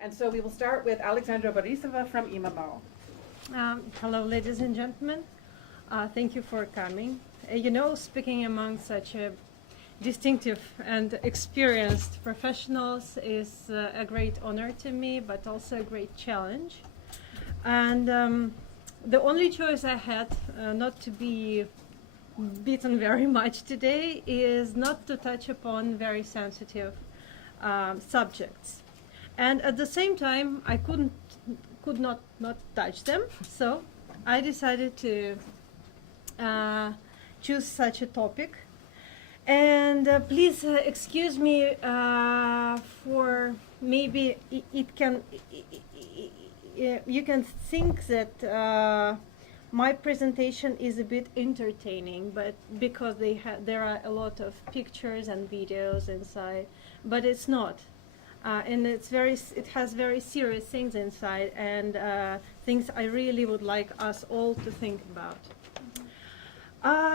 And so we will start with Alexandra Borisova from IMAMO. Hello, ladies and gentlemen. Thank you for coming. Speaking among such distinctive and experienced professionals is a great honor to me, but also a great challenge. And the only choice I had, not to be beaten very much today, is not to touch upon very sensitive subjects. And at the same time, I could not touch them, so I decided to choose such a topic. And please excuse me for maybe you can think that my presentation is a bit entertaining, but because there are a lot of pictures and videos inside, but it's not. And it has very serious things inside, and things I really would like us all to think about.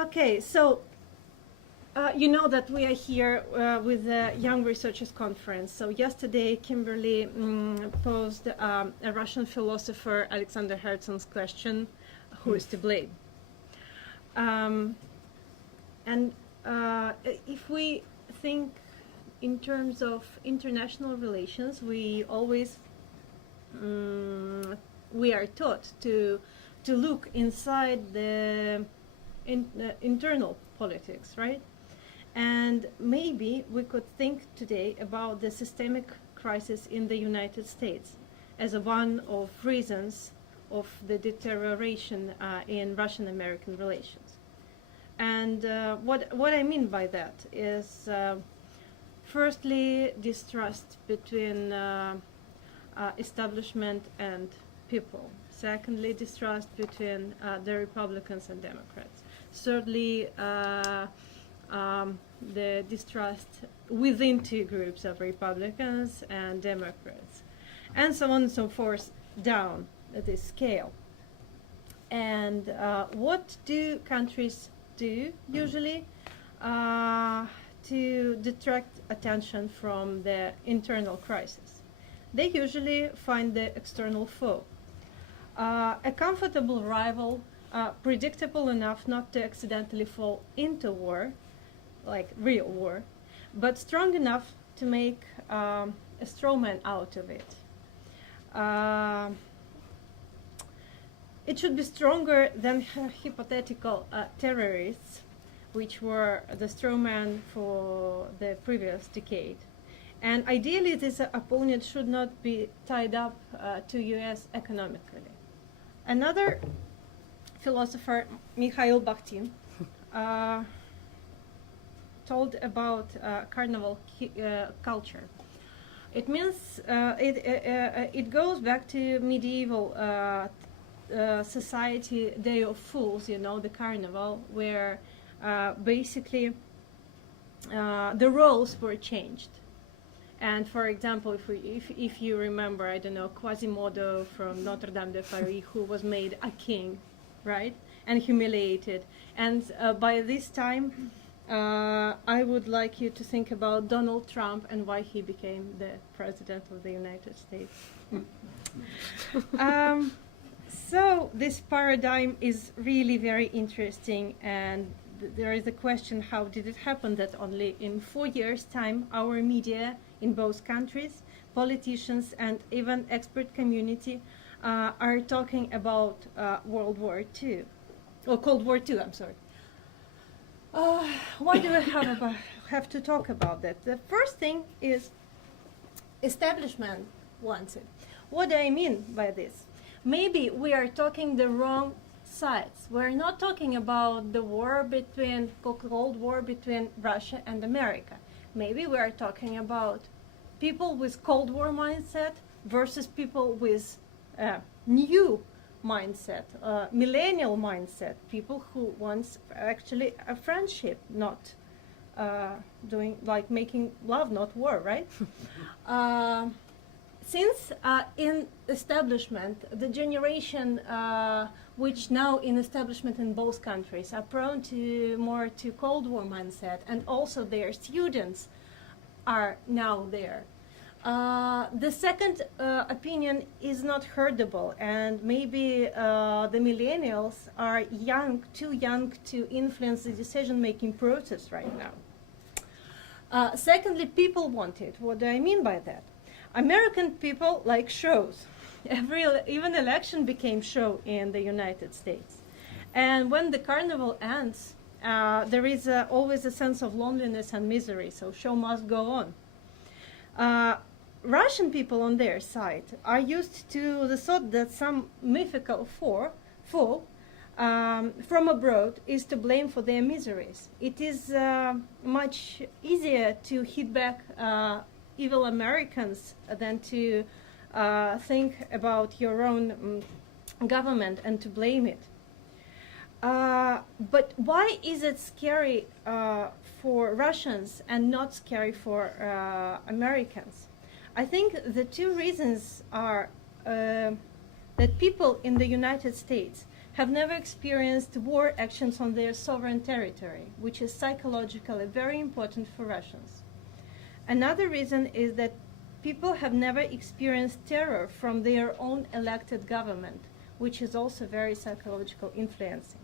Okay, so you know that we are here with the Young Researchers Conference. So yesterday, Kimberly posed a Russian philosopher, Alexander Herzen's question, who is to blame? And if we think in terms of international relations, we always we are taught to look inside the internal politics, right? And maybe we could think today about the systemic crisis in the United States as one of reasons of the deterioration in Russian-American relations. And what I mean by that is firstly, distrust between establishment and people. Secondly, distrust between the Republicans and Democrats. Thirdly, the distrust within two groups of Republicans and Democrats, and so on and so forth down this scale. And what do countries do usually to detract attention from the internal crisis? They usually find the external foe, a comfortable rival, predictable enough not to accidentally fall into war, like real war, but strong enough to make a straw man out of it. It should be stronger than hypothetical terrorists, which were the straw man for the previous decade. And ideally, this opponent should not be tied up to U.S. economically. Another philosopher, Mikhail Bakhtin, told about carnival culture. It means it goes back to medieval society, Day of Fools, the carnival, where basically the roles were changed. And for example, if you remember, I don't know, Quasimodo from Notre Dame de Paris, who was made a king, right, and humiliated. And by this time, I would like you to think about Donald Trump and why he became the president of the United States. So this paradigm is really very interesting, and there is a question, how did it happen that only in 4 years' time our media in both countries, politicians and even expert community are talking about World War II, or Cold War II, I'm sorry. Why do we have to talk about that? The first thing is establishment wants it. What do I mean by this? Maybe we are talking the wrong sides. We're not talking about the Cold War between Russia and America. Maybe we are talking about people with Cold War mindset versus people with new mindset, millennial mindset, people who want actually a friendship, not making love, not war, right? Since in establishment, the generation which now in establishment in both countries are prone to more to Cold War mindset, and also their students are now there. The second opinion is not heardable, and maybe the millennials are too young to influence the decision-making process right now. Secondly, people want it. What do I mean by that? American people like shows. Even election became show in the United States. And when the carnival ends, there is always a sense of loneliness and misery, so show must go on. Russian people on their side are used to the thought that some mythical foe from abroad is to blame for their miseries. It is much easier to hit back evil Americans than to think about your own government and to blame it. But why is it scary for Russians and not scary for Americans? I think the two reasons are that people in the United States have never experienced war actions on their sovereign territory, which is psychologically very important for Russians. Another reason is that people have never experienced terror from their own elected government, which is also very psychological influencing.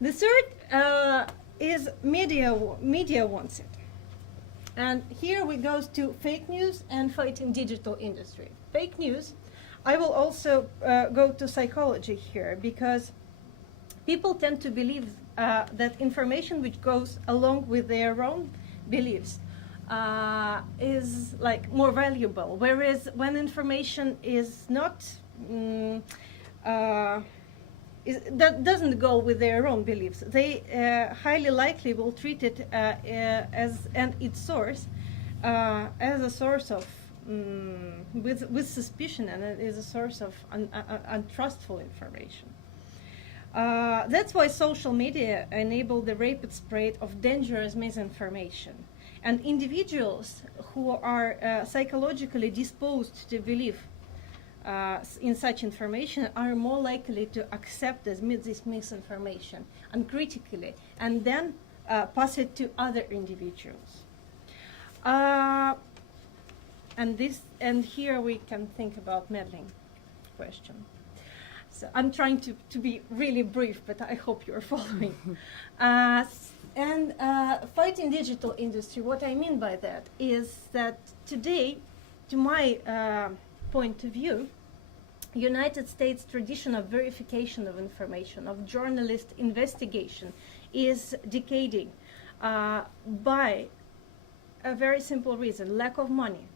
The third is media wants it. And here we go to fake news and fighting digital industry. Fake news, I will also go to psychology here, because people tend to believe that information which goes along with their own beliefs is like more valuable, whereas when information is not that doesn't go with their own beliefs, they highly likely will treat it its source as a source of with suspicion, and it is a source of untrustful information. That's why social media enable the rapid spread of dangerous misinformation, and individuals who are psychologically disposed to believe in such information are more likely to accept this misinformation uncritically and then pass it to other individuals. And here we can think about meddling question. So I'm trying to be really brief, but I hope you're following. Fighting digital industry, what I mean by that is that today, to my point of view, United States tradition of verification of information, of journalist investigation, is decaying by a very simple reason: lack of money.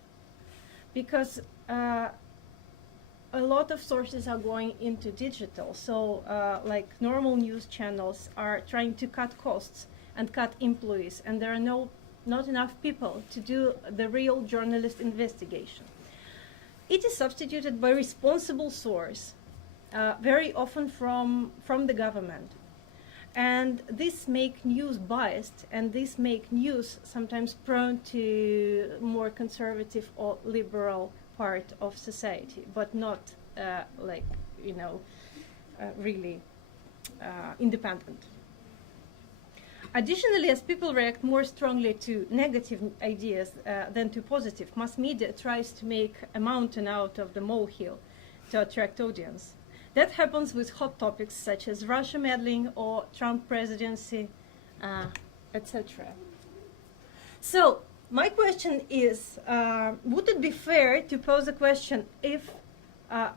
Because a lot of sources are going into digital, so like normal news channels are trying to cut costs and cut employees, and there are not enough people to do the real journalist investigation. It is substituted by responsible source, very often from the government. And this make news biased, and this make news sometimes prone to more conservative or liberal part of society, but not really independent. Additionally, as people react more strongly to negative ideas than to positive, mass media tries to make a mountain out of the molehill to attract audience. That happens with hot topics such as Russia meddling or Trump presidency, etc. So my question is, would it be fair to pose a question if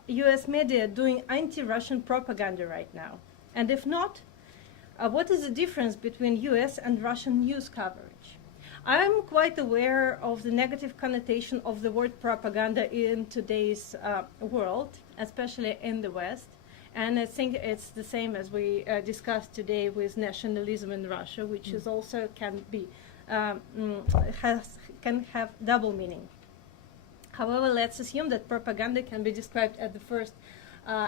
U.S. media doing anti-Russian propaganda right now? And if not, what is the difference between U.S. and Russian news coverage? I'm quite aware of the negative connotation of the word propaganda in today's world, especially in the West. And I think it's the same as we discussed today with nationalism in Russia, which is also can have double meaning. However, let's assume that propaganda can be described as the first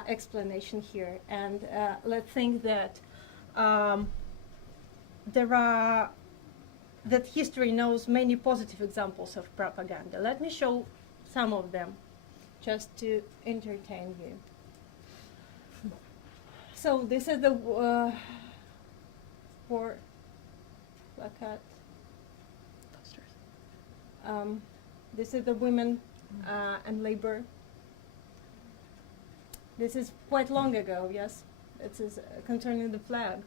explanation here, and let's think that that history knows many positive examples of propaganda. Let me show some of them, just to entertain you. So this is the war placard. This is the women and labor. This is quite long ago, yes. It is concerning the flag.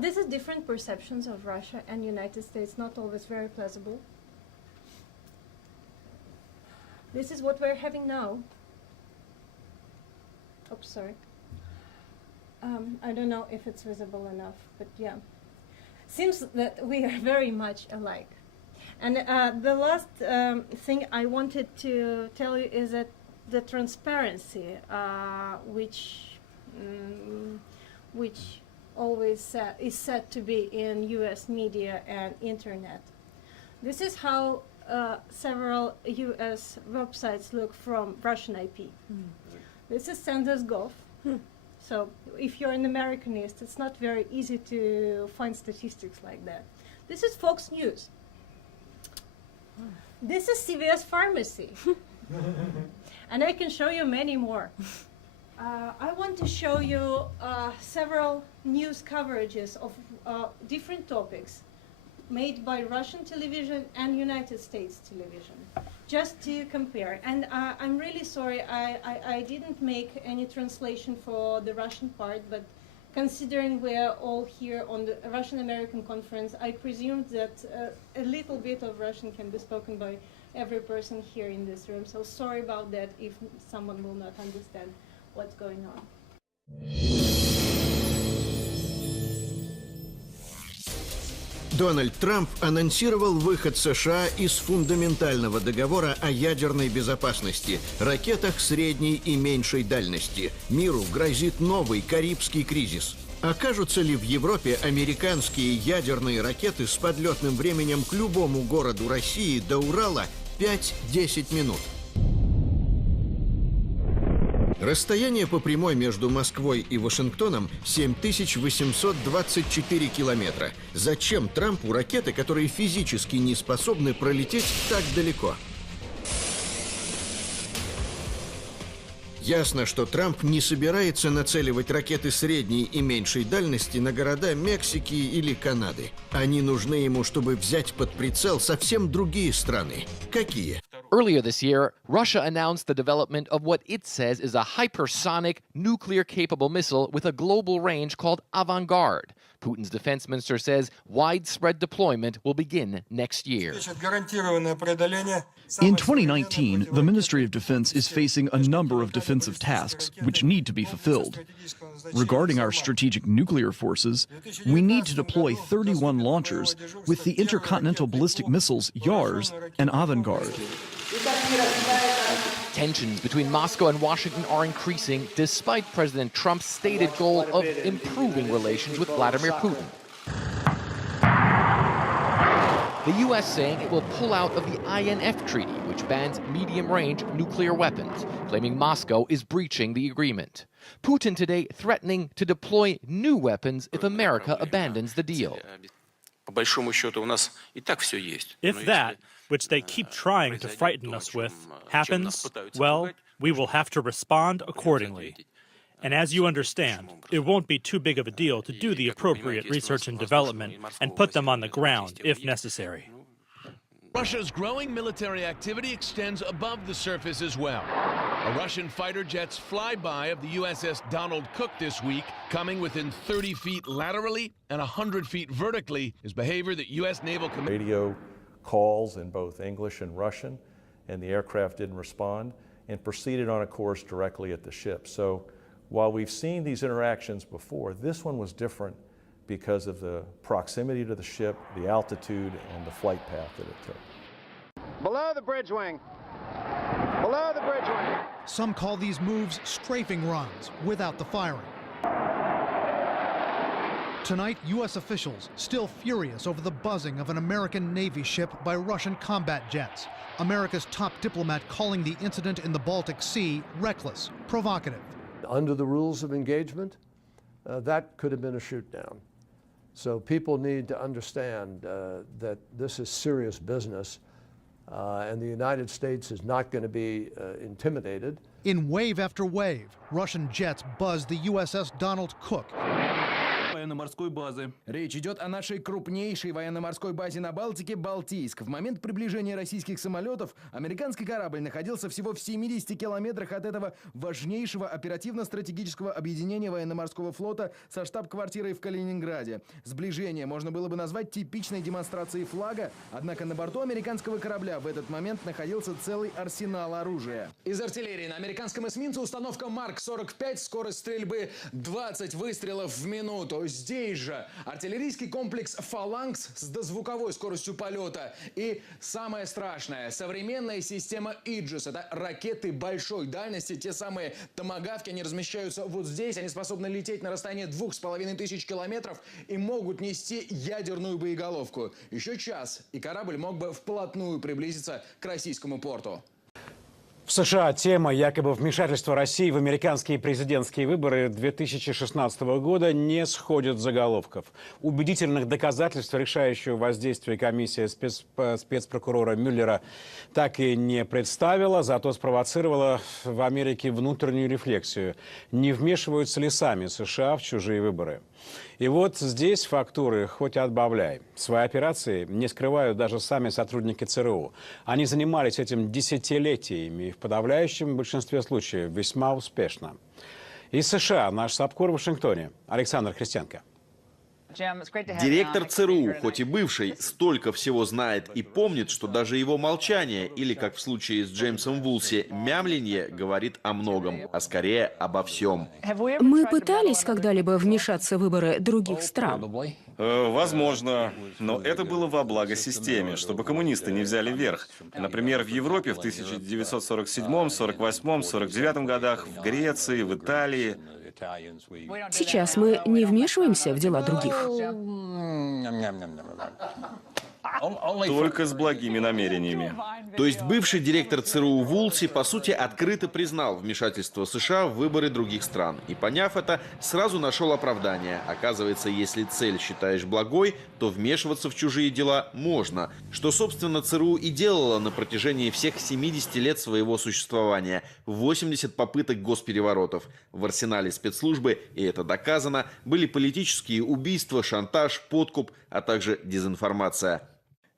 This is different perceptions of Russia and United States, not always very plausible. This is what we're having now. Oops, sorry. I don't know if it's visible enough, but yeah. Seems that we are very much alike. And the last thing I wanted to tell you is that the transparency, which always is said to be in U.S. media and internet. This is how several U.S. websites look from Russian IP. This is Sanders.gov. So if you're an Americanist, it's not very easy to find statistics like that. This is Fox News. This is CVS Pharmacy. And I can show you many more. I want to show you several news coverages of different topics made by Russian television and United States television, just to compare. And I'm really sorry, I didn't make any translation for the Russian part, but considering we're all here on the Russian-American conference, I presume that a little bit of Russian can be spoken by every person here in this room. So sorry about that if someone will not understand what's going on. Дональд Трамп анонсировал выход США из фундаментального договора о ядерной безопасности, ракетах средней и меньшей дальности. Миру грозит новый Карибский кризис. Окажутся ли в Европе американские ядерные ракеты с подлетным временем к любому городу России до Урала 5-10 минут? Расстояние по прямой между Москвой и Вашингтоном 7824 километра. Зачем Трампу ракеты, которые физически не способны пролететь так далеко? Ясно, что Трамп не собирается нацеливать ракеты средней и меньшей дальности на города Мексики или Канады. Они нужны ему, чтобы взять под прицел совсем другие страны. Какие? Earlier this year, Russia announced the development of what it says is a hypersonic, nuclear-capable missile with a global range called Avangard. Putin's defense minister says widespread deployment will begin next year. In 2019, the Ministry of Defense is facing a number of defensive tasks which need to be fulfilled. Regarding our strategic nuclear forces, we need to deploy 31 launchers with the intercontinental ballistic missiles YARS and Avangard. Tensions between Moscow and Washington are increasing despite President Trump's stated goal of improving relations with Vladimir Putin. The U.S. saying it will pull out of the INF Treaty, which bans medium-range nuclear weapons, claiming Moscow is breaching the agreement. Putin today threatening to deploy new weapons if America abandons the deal. If that, which they keep trying to frighten us with, happens, well, we will have to respond accordingly. And as you understand, it won't be too big of a deal to do the appropriate research and development and put them on the ground if necessary. Russia's growing military activity extends above the surface as well. A Russian fighter jet's flyby of the USS Donald Cook this week, coming within 30 feet laterally and 100 feet vertically, is behavior that U.S. Naval Command... Radio calls in both English and Russian, and the aircraft didn't respond and proceeded on a course directly at the ship. So while we've seen these interactions before, this one was different because of the proximity to the ship, the altitude, and the flight path that it took. Below the bridge wing. Below the bridge wing. Some call these moves strafing runs without the firing. Tonight, U.S. officials still furious over the buzzing of an American Navy ship by Russian combat jets. America's top diplomat calling the incident in the Baltic Sea reckless, provocative. Under the rules of engagement, that could have been a shoot down. So people need to understand that this is serious business, and the United States is not going to be intimidated. In wave after wave, Russian jets buzzed the USS Donald Cook. военно-морской базы. Речь идет о нашей крупнейшей военно-морской базе на Балтике – Балтийск. В момент приближения российских самолетов американский корабль находился всего в 70 километрах от этого важнейшего оперативно-стратегического объединения военно-морского флота со штаб-квартирой в Калининграде. Сближение можно было бы назвать типичной демонстрацией флага, однако на борту американского корабля в этот момент находился целый арсенал оружия. Из артиллерии на американском эсминце установка Марк-45, скорость стрельбы 20 выстрелов в минуту. Здесь же артиллерийский комплекс «Фаланкс» с дозвуковой скоростью полета. И самое страшное – современная система «Иджис». Это ракеты большой дальности, те самые томагавки. Они размещаются вот здесь. Они способны лететь на расстояние 2500 километров и могут нести ядерную боеголовку. Еще час, и корабль мог бы вплотную приблизиться к российскому порту. В США тема якобы вмешательства России в американские президентские выборы 2016 года не сходит с заголовков. Убедительных доказательств решающего воздействия комиссия спецпрокурора Мюллера так и не представила, зато спровоцировала в Америке внутреннюю рефлексию. Не вмешиваются ли сами США в чужие выборы? И вот здесь фактуры хоть и отбавляй. Свои операции не скрывают даже сами сотрудники ЦРУ. Они занимались этим десятилетиями и в подавляющем большинстве случаев весьма успешно. Из США наш САПКОР в Вашингтоне. Александр Христенко. Директор ЦРУ, хоть и бывший, столько всего знает и помнит, что даже его молчание, или, как в случае с Джеймсом Вулси, мямленье, говорит о многом, а скорее обо всем. Мы пытались когда-либо вмешаться в выборы других стран? Возможно, но это было во благо системе, чтобы коммунисты не взяли верх. Например, в Европе в 1947, 48, 49 годах, в Греции, в Италии. Сейчас мы не вмешиваемся в дела других. Только с благими намерениями. То есть бывший директор ЦРУ Вулси, по сути, открыто признал вмешательство США в выборы других стран. И, поняв это, сразу нашел оправдание. Оказывается, если цель считаешь благой, то вмешиваться в чужие дела можно. Что, собственно, ЦРУ и делала на протяжении всех 70 лет своего существования. 80 попыток госпереворотов. В арсенале спецслужбы, и это доказано, были политические убийства, шантаж, подкуп, а также дезинформация.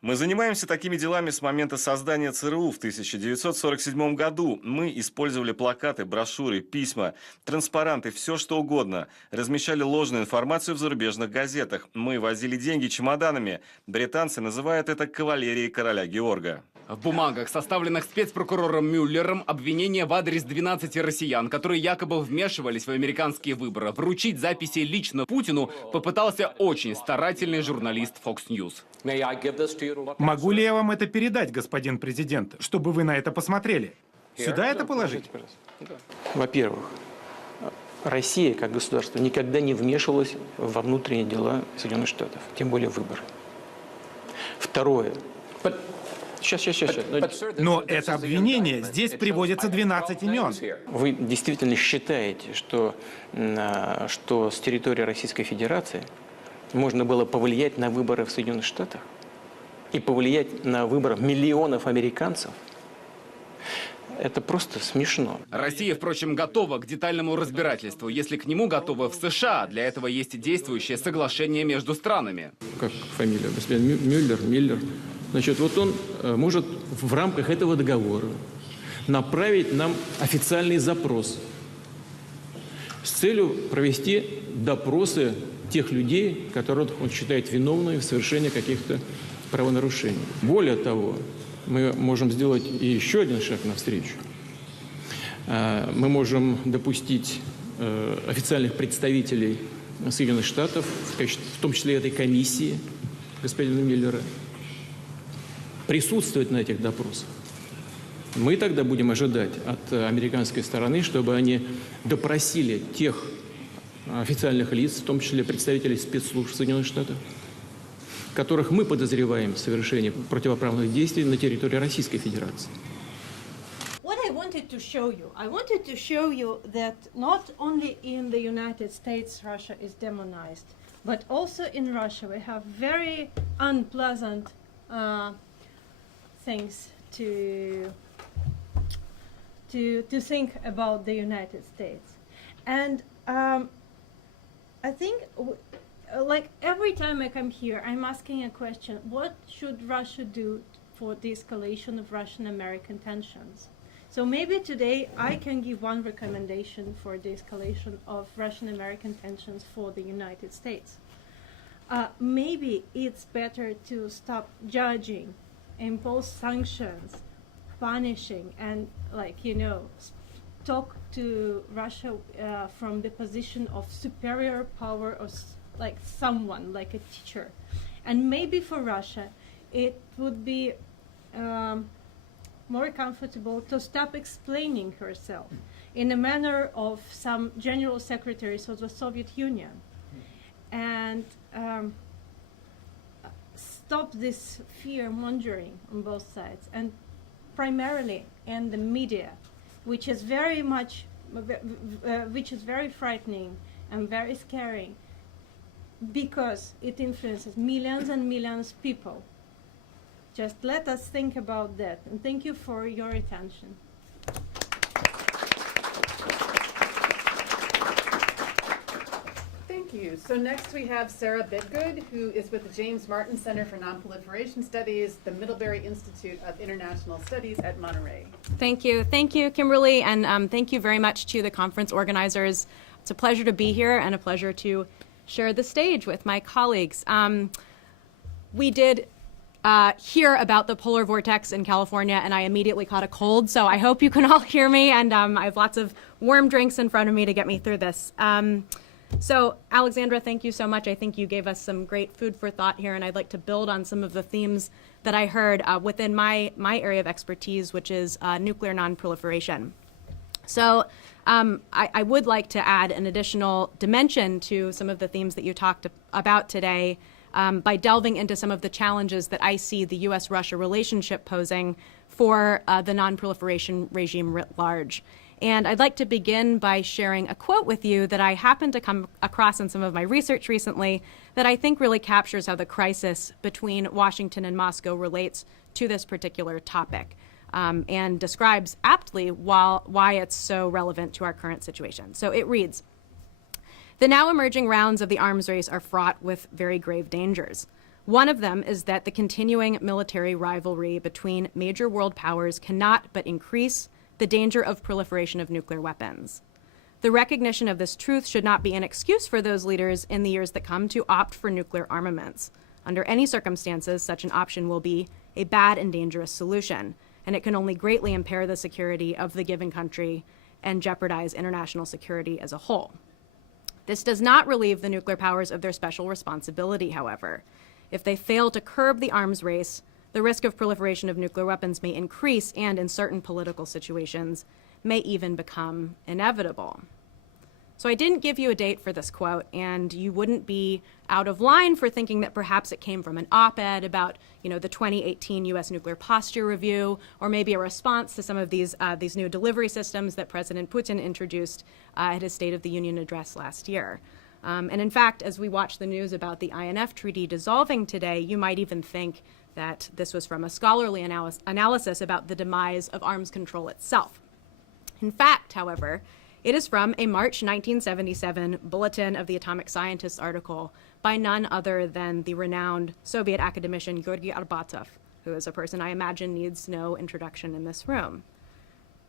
Мы занимаемся такими делами с момента создания ЦРУ в 1947 году. Мы использовали плакаты, брошюры, письма, транспаранты, все что угодно. Размещали ложную информацию в зарубежных газетах. Мы возили деньги чемоданами. Британцы называют это кавалерией короля Георга. В бумагах, составленных спецпрокурором Мюллером, обвинения в адрес 12 россиян, которые якобы вмешивались в американские выборы. Вручить записи лично Путину попытался очень старательный журналист Fox News. Могу ли я вам это передать, господин президент, чтобы вы на это посмотрели? Сюда это положить? Во-первых, Россия как государство никогда не вмешивалась во внутренние дела Соединенных Штатов, тем более выборы. Второе. Сейчас. Но это обвинение, здесь приводится 12 имен. Вы действительно считаете, что с территории Российской Федерации можно было повлиять на выборы в Соединенных Штатах и повлиять на выборы миллионов американцев? Это просто смешно. Россия, впрочем, готова к детальному разбирательству, если к нему готовы в США. Для этого есть действующее соглашение между странами. Как фамилия? Господин Мюллер. Значит, вот он может в рамках этого договора направить нам официальный запрос с целью провести допросы тех людей, которых он считает виновными в совершении каких-то правонарушений. Более того, мы можем сделать и еще один шаг навстречу. Мы можем допустить официальных представителей Соединенных Штатов, в том числе этой комиссии господина Мюллера, присутствовать на этих допросах. Мы тогда будем ожидать от американской стороны, чтобы они допросили тех официальных лиц, в том числе представителей спецслужб Соединенных Штатов, которых мы подозреваем в совершении противоправных действий на территории Российской Федерации. What I wanted to show you that not only in the United States Russia is demonized, but also in Russia we have very unpleasant things to think about the United States. And I think like every time I come here, I'm asking a question: what should Russia do for the escalation of Russian-American tensions? So maybe today I can give one recommendation for the escalation of Russian-American tensions for the United States. Maybe it's better to stop judging, impose sanctions, punishing, and talk to Russia from the position of superior power, or like someone, like a teacher. And maybe for Russia, it would be more comfortable to stop explaining herself in the manner of some general secretaries of the Soviet Union, and stop this fear-mongering on both sides, and primarily in the media, which is very frightening and very scary, because it influences millions and millions of people. Just let us think about that, and thank you for your attention. Thank you. So next we have Sarah Bidgood, who is with the James Martin Center for Nonproliferation Studies, the Middlebury Institute of International Studies at Monterey. Thank you, Kimberly, and thank you very much to the conference organizers. It's a pleasure to be here and a pleasure to share the stage with my colleagues. We did hear about the polar vortex in California, and I immediately caught a cold, so I hope you can all hear me, and I have lots of warm drinks in front of me to get me through this. So, Alexandra, thank you so much. I think you gave us some great food for thought here, and I'd like to build on some of the themes that I heard within my area of expertise, which is nuclear nonproliferation. So I would like to add an additional dimension to some of the themes that you talked about today by delving into some of the challenges that I see the U.S. Russia relationship posing for the nonproliferation regime writ large. And I'd like to begin by sharing a quote with you that I happened to come across in some of my research recently that I think really captures how the crisis between Washington and Moscow relates to this particular topic, and describes aptly why it's so relevant to our current situation. So it reads, "The now emerging rounds of the arms race are fraught with very grave dangers. One of them is that the continuing military rivalry between major world powers cannot but increase the danger of proliferation of nuclear weapons. The recognition of this truth should not be an excuse for those leaders in the years that come to opt for nuclear armaments. Under any circumstances, such an option will be a bad and dangerous solution, and it can only greatly impair the security of the given country and jeopardize international security as a whole. This does not relieve the nuclear powers of their special responsibility, however. If they fail to curb the arms race, the risk of proliferation of nuclear weapons may increase and, in certain political situations, may even become inevitable." So I didn't give you a date for this quote, and you wouldn't be out of line for thinking that perhaps it came from an op-ed about, the 2018 U.S. Nuclear Posture Review, or maybe a response to some of these new delivery systems that President Putin introduced at his State of the Union address last year. And in fact, as we watch the news about the INF Treaty dissolving today, you might even think that this was from a scholarly analysis about the demise of arms control itself. In fact, however, it is from a March 1977 Bulletin of the Atomic Scientists article by none other than the renowned Soviet academician Georgy Arbatov, who is a person I imagine needs no introduction in this room.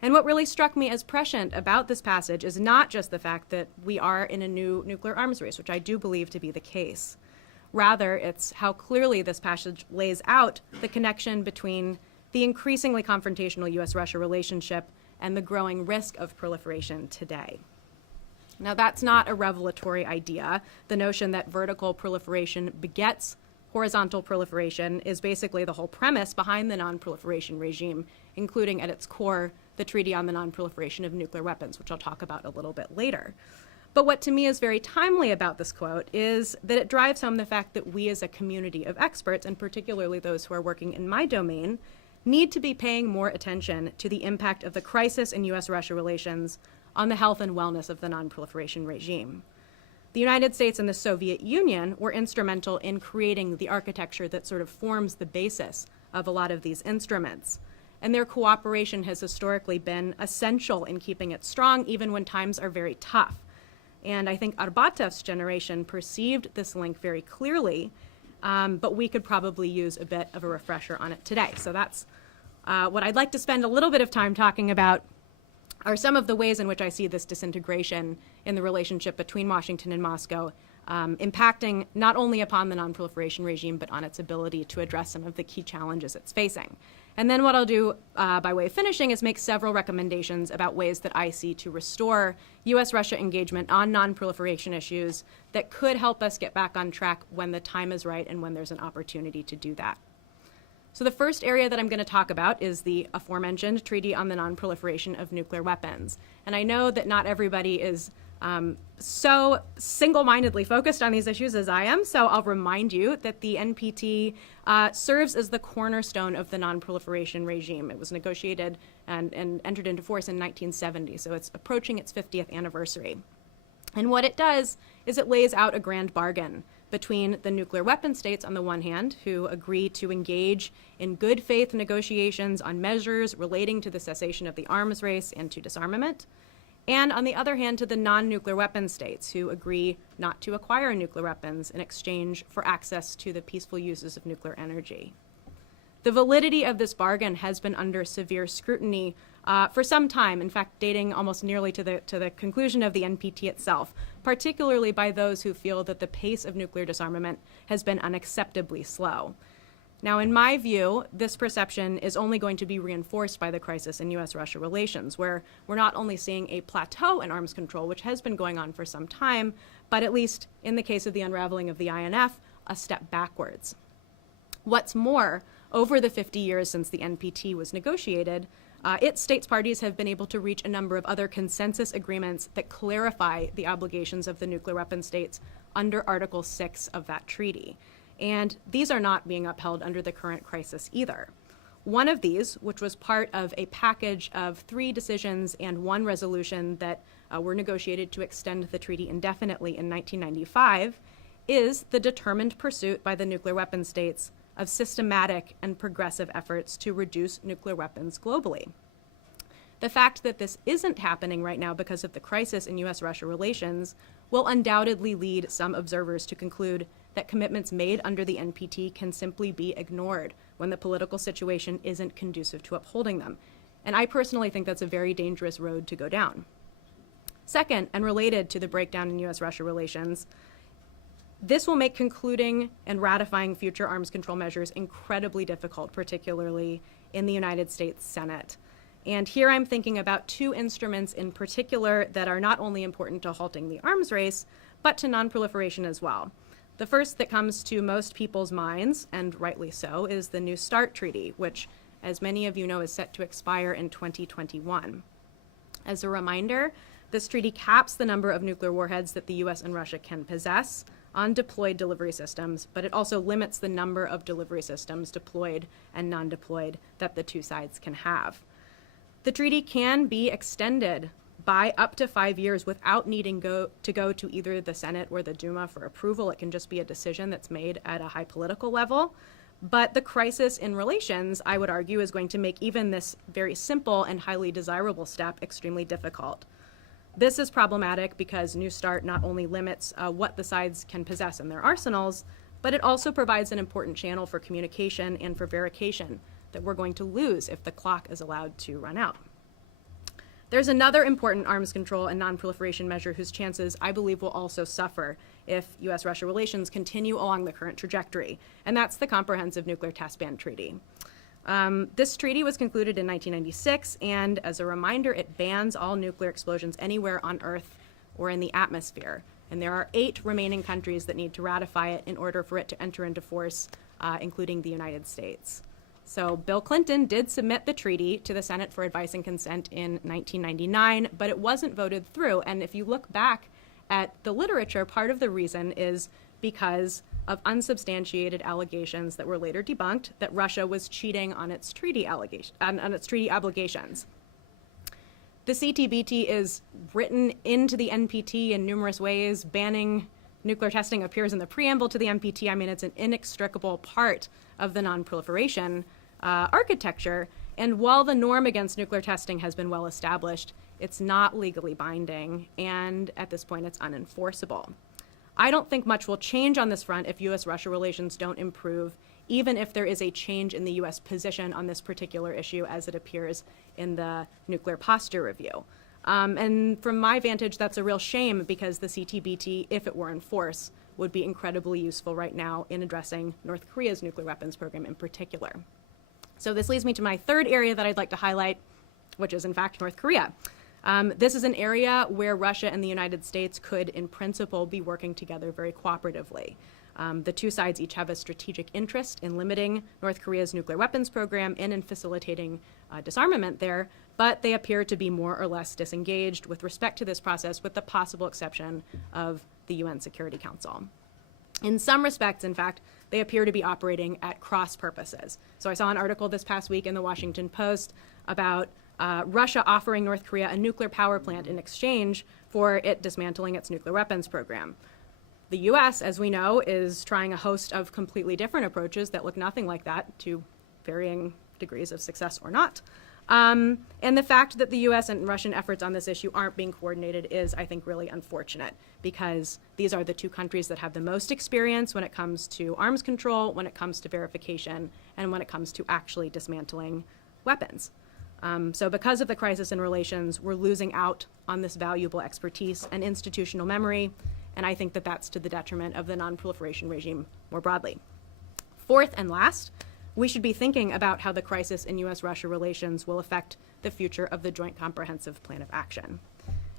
And what really struck me as prescient about this passage is not just the fact that we are in a new nuclear arms race, which I do believe to be the case. Rather, it's how clearly this passage lays out the connection between the increasingly confrontational U.S. Russia relationship and the growing risk of proliferation today. Now, that's not a revelatory idea. The notion that vertical proliferation begets horizontal proliferation is basically the whole premise behind the non-proliferation regime, including at its core the Treaty on the Non-Proliferation of Nuclear Weapons, which I'll talk about a little bit later. But what to me is very timely about this quote is that it drives home the fact that we as a community of experts, and particularly those who are working in my domain, need to be paying more attention to the impact of the crisis in U.S.-Russia relations on the health and wellness of the non-proliferation regime. The United States and the Soviet Union were instrumental in creating the architecture that sort of forms the basis of a lot of these instruments. And their cooperation has historically been essential in keeping it strong, even when times are very tough. And I think Arbatov's generation perceived this link very clearly, but we could probably use a bit of a refresher on it today. So that's what I'd like to spend a little bit of time talking about are some of the ways in which I see this disintegration in the relationship between Washington and Moscow impacting not only upon the nonproliferation regime, but on its ability to address some of the key challenges it's facing. And then what I'll do by way of finishing is make several recommendations about ways that I see to restore U.S.-Russia engagement on nonproliferation issues that could help us get back on track when the time is right and when there's an opportunity to do that. So the first area that I'm going to talk about is the aforementioned Treaty on the Non-Proliferation of Nuclear Weapons. And I know that not everybody is so single-mindedly focused on these issues as I am, so I'll remind you that the NPT serves as the cornerstone of the non-proliferation regime. It was negotiated and entered into force in 1970, so it's approaching its 50th anniversary. And what it does is it lays out a grand bargain between the nuclear weapon states on the one hand, who agree to engage in good faith negotiations on measures relating to the cessation of the arms race and to disarmament, and on the other hand to the non-nuclear weapon states who agree not to acquire nuclear weapons in exchange for access to the peaceful uses of nuclear energy. The validity of this bargain has been under severe scrutiny for some time, in fact dating almost nearly to the conclusion of the NPT itself, particularly by those who feel that the pace of nuclear disarmament has been unacceptably slow. Now, in my view, this perception is only going to be reinforced by the crisis in U.S. Russia relations, where we're not only seeing a plateau in arms control, which has been going on for some time, but at least in the case of the unraveling of the INF, a step backwards. What's more, over the 50 years since the NPT was negotiated, its states parties have been able to reach a number of other consensus agreements that clarify the obligations of the nuclear weapon states under Article 6 of that treaty. And these are not being upheld under the current crisis either. One of these, which was part of a package of 3 decisions and 1 resolution that were negotiated to extend the treaty indefinitely in 1995, is the determined pursuit by the nuclear weapon states of systematic and progressive efforts to reduce nuclear weapons globally. The fact that this isn't happening right now because of the crisis in U.S.-Russia relations will undoubtedly lead some observers to conclude that commitments made under the NPT can simply be ignored when the political situation isn't conducive to upholding them. And I personally think that's a very dangerous road to go down. Second, and related to the breakdown in U.S.-Russia relations, this will make concluding and ratifying future arms control measures incredibly difficult, particularly in the United States Senate. And here I'm thinking about 2 instruments in particular that are not only important to halting the arms race, but to nonproliferation as well. The first that comes to most people's minds, and rightly so, is the New START Treaty, which, as many of you know, is set to expire in 2021. As a reminder, this treaty caps the number of nuclear warheads that the US and Russia can possess on deployed delivery systems, but it also limits the number of delivery systems deployed and non-deployed that the 2 sides can have. The treaty can be extended by up to 5 years without needing to go to either the Senate or the Duma for approval. It can just be a decision that's made at a high political level. But the crisis in relations, I would argue, is going to make even this very simple and highly desirable step extremely difficult. This is problematic because New START not only limits what the sides can possess in their arsenals, but it also provides an important channel for communication and for verification that we're going to lose if the clock is allowed to run out. There's another important arms control and non-proliferation measure whose chances I believe will also suffer if U.S.-Russia relations continue along the current trajectory, and that's the Comprehensive Nuclear Test Ban Treaty. This treaty was concluded in 1996, and as a reminder, it bans all nuclear explosions anywhere on Earth or in the atmosphere. And there are 8 remaining countries that need to ratify it in order for it to enter into force, including the United States. So Bill Clinton did submit the treaty to the Senate for advice and consent in 1999, but it wasn't voted through. And if you look back at the literature, part of the reason is because of unsubstantiated allegations that were later debunked that Russia was cheating on its treaty obligations. The CTBT is written into the NPT in numerous ways. Banning nuclear testing appears in the preamble to the NPT. I mean, it's an inextricable part of the non-proliferation architecture. And while the norm against nuclear testing has been well established, it's not legally binding, and at this point it's unenforceable. I don't think much will change on this front if U.S. Russia relations don't improve, even if there is a change in the U.S. position on this particular issue as it appears in the Nuclear Posture Review. And from my vantage, that's a real shame because the CTBT, if it were in force, would be incredibly useful right now in addressing North Korea's nuclear weapons program in particular. So this leads me to my third area that I'd like to highlight, which is in fact North Korea. This is an area where Russia and the United States could, in principle, be working together very cooperatively. The two sides each have a strategic interest in limiting North Korea's nuclear weapons program and in facilitating disarmament there, but they appear to be more or less disengaged with respect to this process, with the possible exception of the UN Security Council. In some respects, in fact, they appear to be operating at cross purposes. So I saw an article this past week in the Washington Post about Russia offering North Korea a nuclear power plant in exchange for it dismantling its nuclear weapons program. The U.S., as we know, is trying a host of completely different approaches that look nothing like that, to varying degrees of success or not. And the fact that the U.S. and Russian efforts on this issue aren't being coordinated is, I think, really unfortunate, because these are the two countries that have the most experience when it comes to arms control, when it comes to verification, and when it comes to actually dismantling weapons. So because of the crisis in relations, we're losing out on this valuable expertise and institutional memory, and I think that that's to the detriment of the non-proliferation regime more broadly. Fourth and last, we should be thinking about how the crisis in U.S. Russia relations will affect the future of the Joint Comprehensive Plan of Action.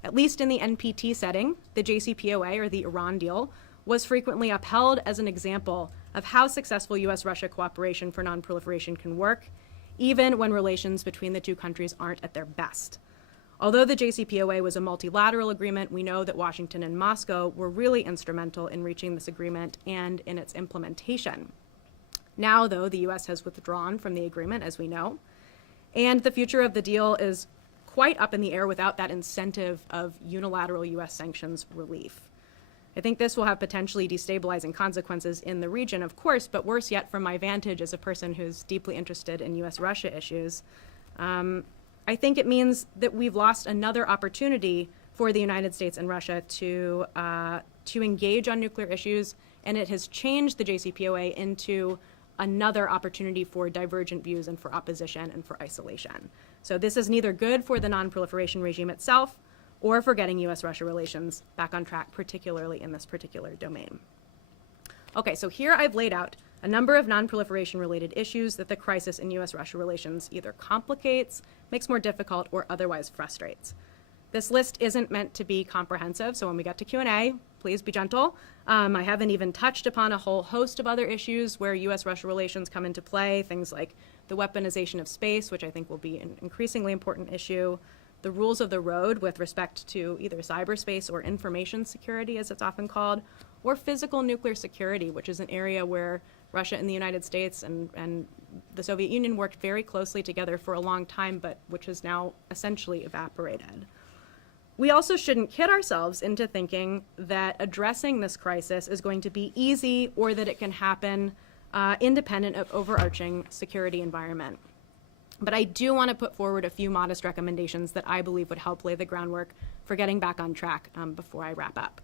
At least in the NPT setting, the JCPOA, or the Iran deal, was frequently upheld as an example of how successful U.S. Russia cooperation for non-proliferation can work, even when relations between the two countries aren't at their best. Although the JCPOA was a multilateral agreement, we know that Washington and Moscow were really instrumental in reaching this agreement and in its implementation. Now, though, the U.S. has withdrawn from the agreement, as we know, and the future of the deal is quite up in the air without that incentive of unilateral U.S. sanctions relief. I think this will have potentially destabilizing consequences in the region, of course, but worse yet, from my vantage as a person who's deeply interested in U.S.-Russia issues, I think it means that we've lost another opportunity for the United States and Russia to engage on nuclear issues, and it has changed the JCPOA into another opportunity for divergent views and for opposition and for isolation. So this is neither good for the non-proliferation regime itself or for getting U.S.-Russia relations back on track, particularly in this particular domain. Okay, so here I've laid out a number of non-proliferation related issues that the crisis in U.S.-Russia relations either complicates, makes more difficult, or otherwise frustrates. This list isn't meant to be comprehensive, so when we get to Q&A, please be gentle. I haven't even touched upon a whole host of other issues where U.S.-Russia relations come into play, things like the weaponization of space, which I think will be an increasingly important issue, the rules of the road with respect to either cyberspace or information security, as it's often called, or physical nuclear security, which is an area where Russia and the United States and the Soviet Union worked very closely together for a long time, but which has now essentially evaporated. We also shouldn't kid ourselves into thinking that addressing this crisis is going to be easy or that it can happen independent of overarching security environment. But I do want to put forward a few modest recommendations that I believe would help lay the groundwork for getting back on track before I wrap up.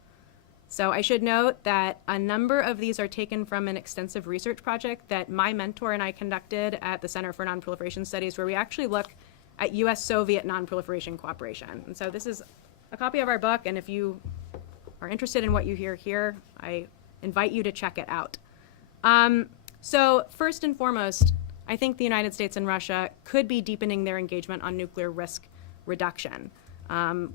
So I should note that a number of these are taken from an extensive research project that my mentor and I conducted at the Center for Non-Proliferation Studies, where we actually look at U.S.-Soviet non-proliferation cooperation. And so this is a copy of our book, and if you are interested in what you hear here, I invite you to check it out. So first and foremost, I think the United States and Russia could be deepening their engagement on nuclear risk reduction.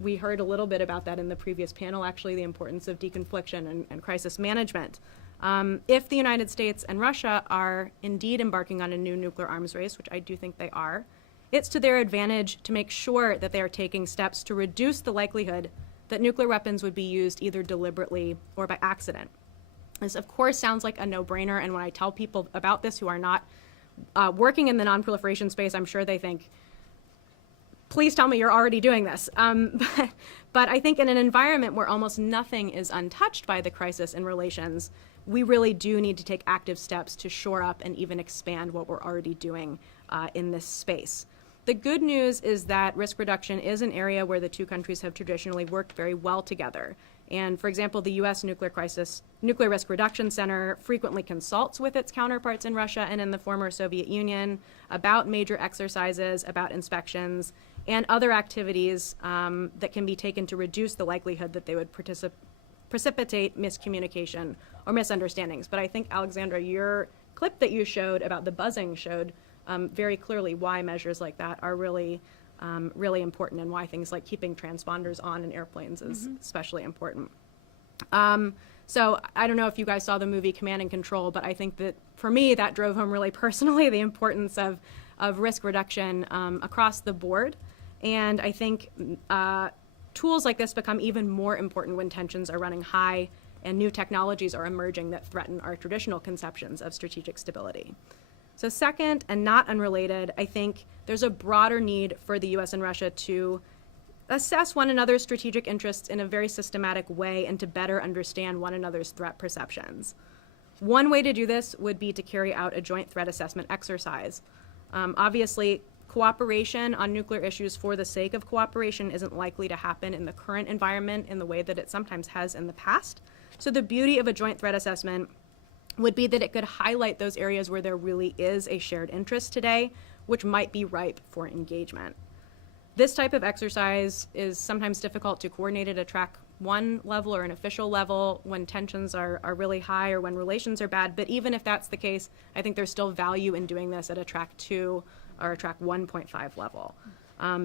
We heard a little bit about that in the previous panel, actually, the importance of deconfliction and crisis management. If the United States and Russia are indeed embarking on a new nuclear arms race, which I do think they are, it's to their advantage to make sure that they are taking steps to reduce the likelihood that nuclear weapons would be used either deliberately or by accident. This, of course, sounds like a no-brainer, and when I tell people about this who are not working in the non-proliferation space, I'm sure they think, please tell me you're already doing this. But I think in an environment where almost nothing is untouched by the crisis in relations, we really do need to take active steps to shore up and even expand what we're already doing in this space. The good news is that risk reduction is an area where the two countries have traditionally worked very well together. And for example, the U.S. Nuclear Risk Reduction Center frequently consults with its counterparts in Russia and in the former Soviet Union about major exercises, about inspections, and other activities that can be taken to reduce the likelihood that they would precipitate miscommunication or misunderstandings. But I think, Alexandra, your clip that you showed about the buzzing showed very clearly why measures like that are really important, and why things like keeping transponders on in airplanes is especially important. So I don't know if you guys saw the movie Command and Control, but I think that for me that drove home really personally the importance of risk reduction across the board. And I think tools like this become even more important when tensions are running high and new technologies are emerging that threaten our traditional conceptions of strategic stability. So second, and not unrelated, I think there's a broader need for the US and Russia to assess one another's strategic interests in a very systematic way and to better understand one another's threat perceptions. One way to do this would be to carry out a joint threat assessment exercise. Obviously, cooperation on nuclear issues for the sake of cooperation isn't likely to happen in the current environment in the way that it sometimes has in the past. So the beauty of a joint threat assessment would be that it could highlight those areas where there really is a shared interest today, which might be ripe for engagement. This type of exercise is sometimes difficult to coordinate at a track 1 level or an official level when tensions are really high or when relations are bad. But even if that's the case, I think there's still value in doing this at a track 2 or a track 1.5 level.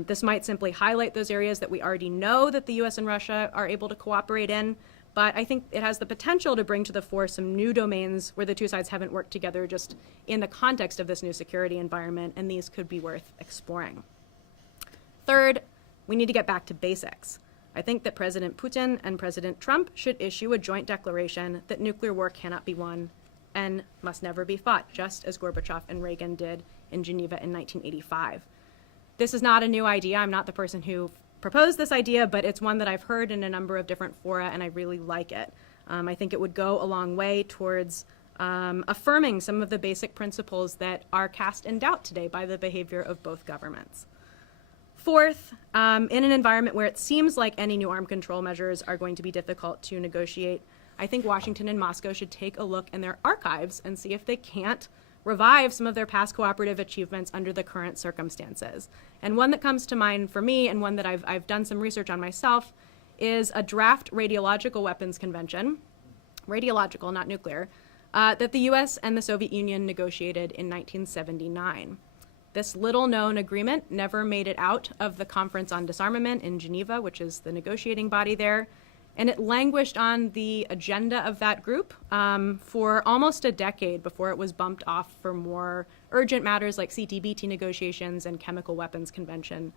This might simply highlight those areas that we already know that the US and Russia are able to cooperate in, but I think it has the potential to bring to the fore some new domains where the two sides haven't worked together just in the context of this new security environment, and these could be worth exploring. Third, we need to get back to basics. I think that President Putin and President Trump should issue a joint declaration that nuclear war cannot be won and must never be fought, just as Gorbachev and Reagan did in Geneva in 1985. This is not a new idea. I'm not the person who proposed this idea, but it's one that I've heard in a number of different fora, and I really like it. I think it would go a long way towards affirming some of the basic principles that are cast in doubt today by the behavior of both governments. Fourth, in an environment where it seems like any new arm control measures are going to be difficult to negotiate, I think Washington and Moscow should take a look in their archives and see if they can't revive some of their past cooperative achievements under the current circumstances. And one that comes to mind for me, and one that I've done some research on myself, is a draft radiological weapons convention, radiological, not nuclear, that the US and the Soviet Union negotiated in 1979. This little-known agreement never made it out of the Conference on Disarmament in Geneva, which is the negotiating body there, and it languished on the agenda of that group for almost a decade before it was bumped off for more urgent matters like CTBT negotiations and chemical weapons convention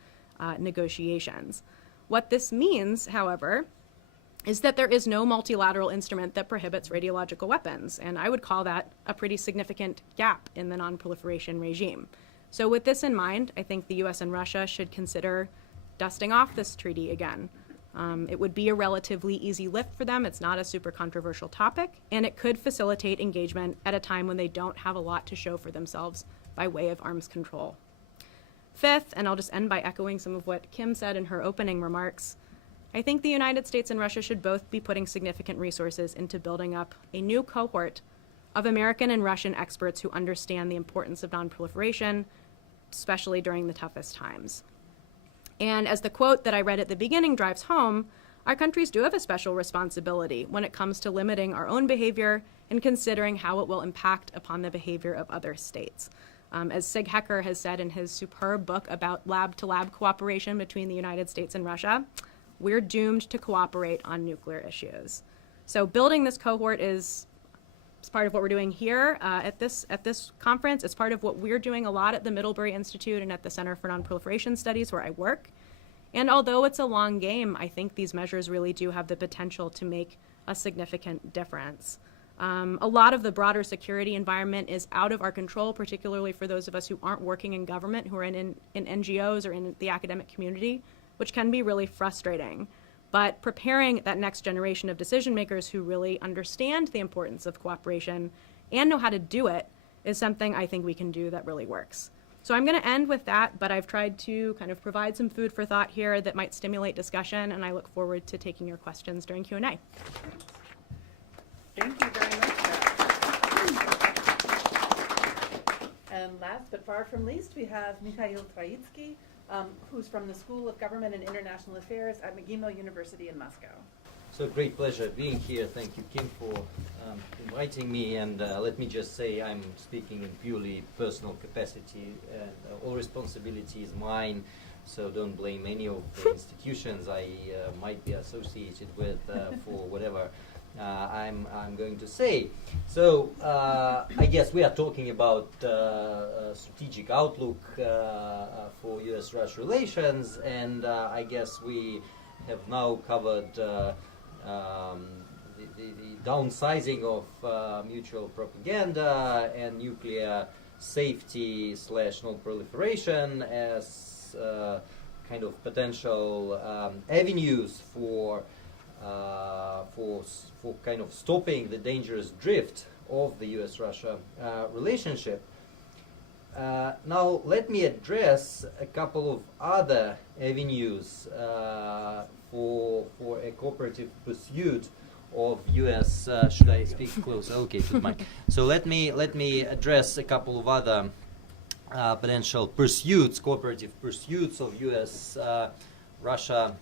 negotiations. What this means, however, is that there is no multilateral instrument that prohibits radiological weapons, and I would call that a pretty significant gap in the non-proliferation regime. So with this in mind, I think the US and Russia should consider dusting off this treaty again. It would be a relatively easy lift for them. It's not a super controversial topic, and it could facilitate engagement at a time when they don't have a lot to show for themselves by way of arms control. Fifth, and I'll just end by echoing some of what Kim said in her opening remarks, I think the United States and Russia should both be putting significant resources into building up a new cohort of American and Russian experts who understand the importance of nonproliferation, especially during the toughest times. And as the quote that I read at the beginning drives home, our countries do have a special responsibility when it comes to limiting our own behavior and considering how it will impact upon the behavior of other states. As Sig Hecker has said in his superb book about lab-to-lab cooperation between the United States and Russia, we're doomed to cooperate on nuclear issues. So building this cohort is part of what we're doing here at this conference. It's part of what we're doing a lot at the Middlebury Institute and at the Center for Nonproliferation Studies, where I work. And although it's a long game, I think these measures really do have the potential to make a significant difference. A lot of the broader security environment is out of our control, particularly for those of us who aren't working in government, who are in NGOs or in the academic community, which can be really frustrating. But preparing that next generation of decision makers who really understand the importance of cooperation and know how to do it is something I think we can do that really works. So I'm going to end with that, but I've tried to kind of provide some food for thought here that might stimulate discussion, and I look forward to taking your questions during Q&A. Thank you very much, Sarah. And last but far from least, we have Mikhail Troitsky, who's from the School of Government and International Affairs at McGill University in Moscow. So great pleasure being here. Thank you, Kim, for inviting me. And let me just say I'm speaking in purely personal capacity. All responsibility is mine, so don't blame any of the institutions I might be associated with for whatever I'm going to say. So I guess we are talking about strategic outlook for U.S. Russia relations, and I guess we have now covered the downsizing of mutual propaganda and nuclear safety / non-proliferation as kind of potential avenues for kind of stopping the dangerous drift of the U.S.-Russia relationship. Now let me address a couple of other avenues for a cooperative pursuit of U.S. Should I speak close? Okay, to the mic. So let me address a couple of other potential pursuits, cooperative pursuits of U.S. Russia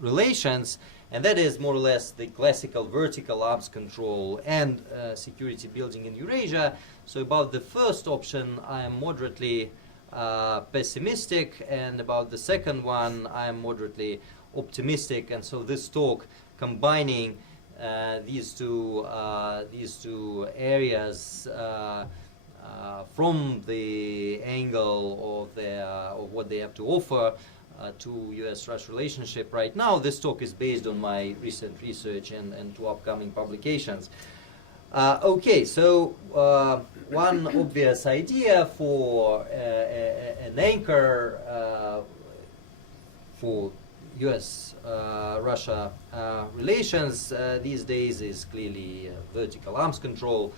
relations, and that is more or less the classical vertical arms control and security building in Eurasia. So about the first option, I am moderately pessimistic, and about the second one, I am moderately optimistic. And so this talk combining these two areas from the angle of what they have to offer to U.S.-Russia relationship right now. This talk is based on my recent research and two upcoming publications. Okay, so one obvious idea for an anchor for U.S.-Russia relations these days is clearly vertical arms control.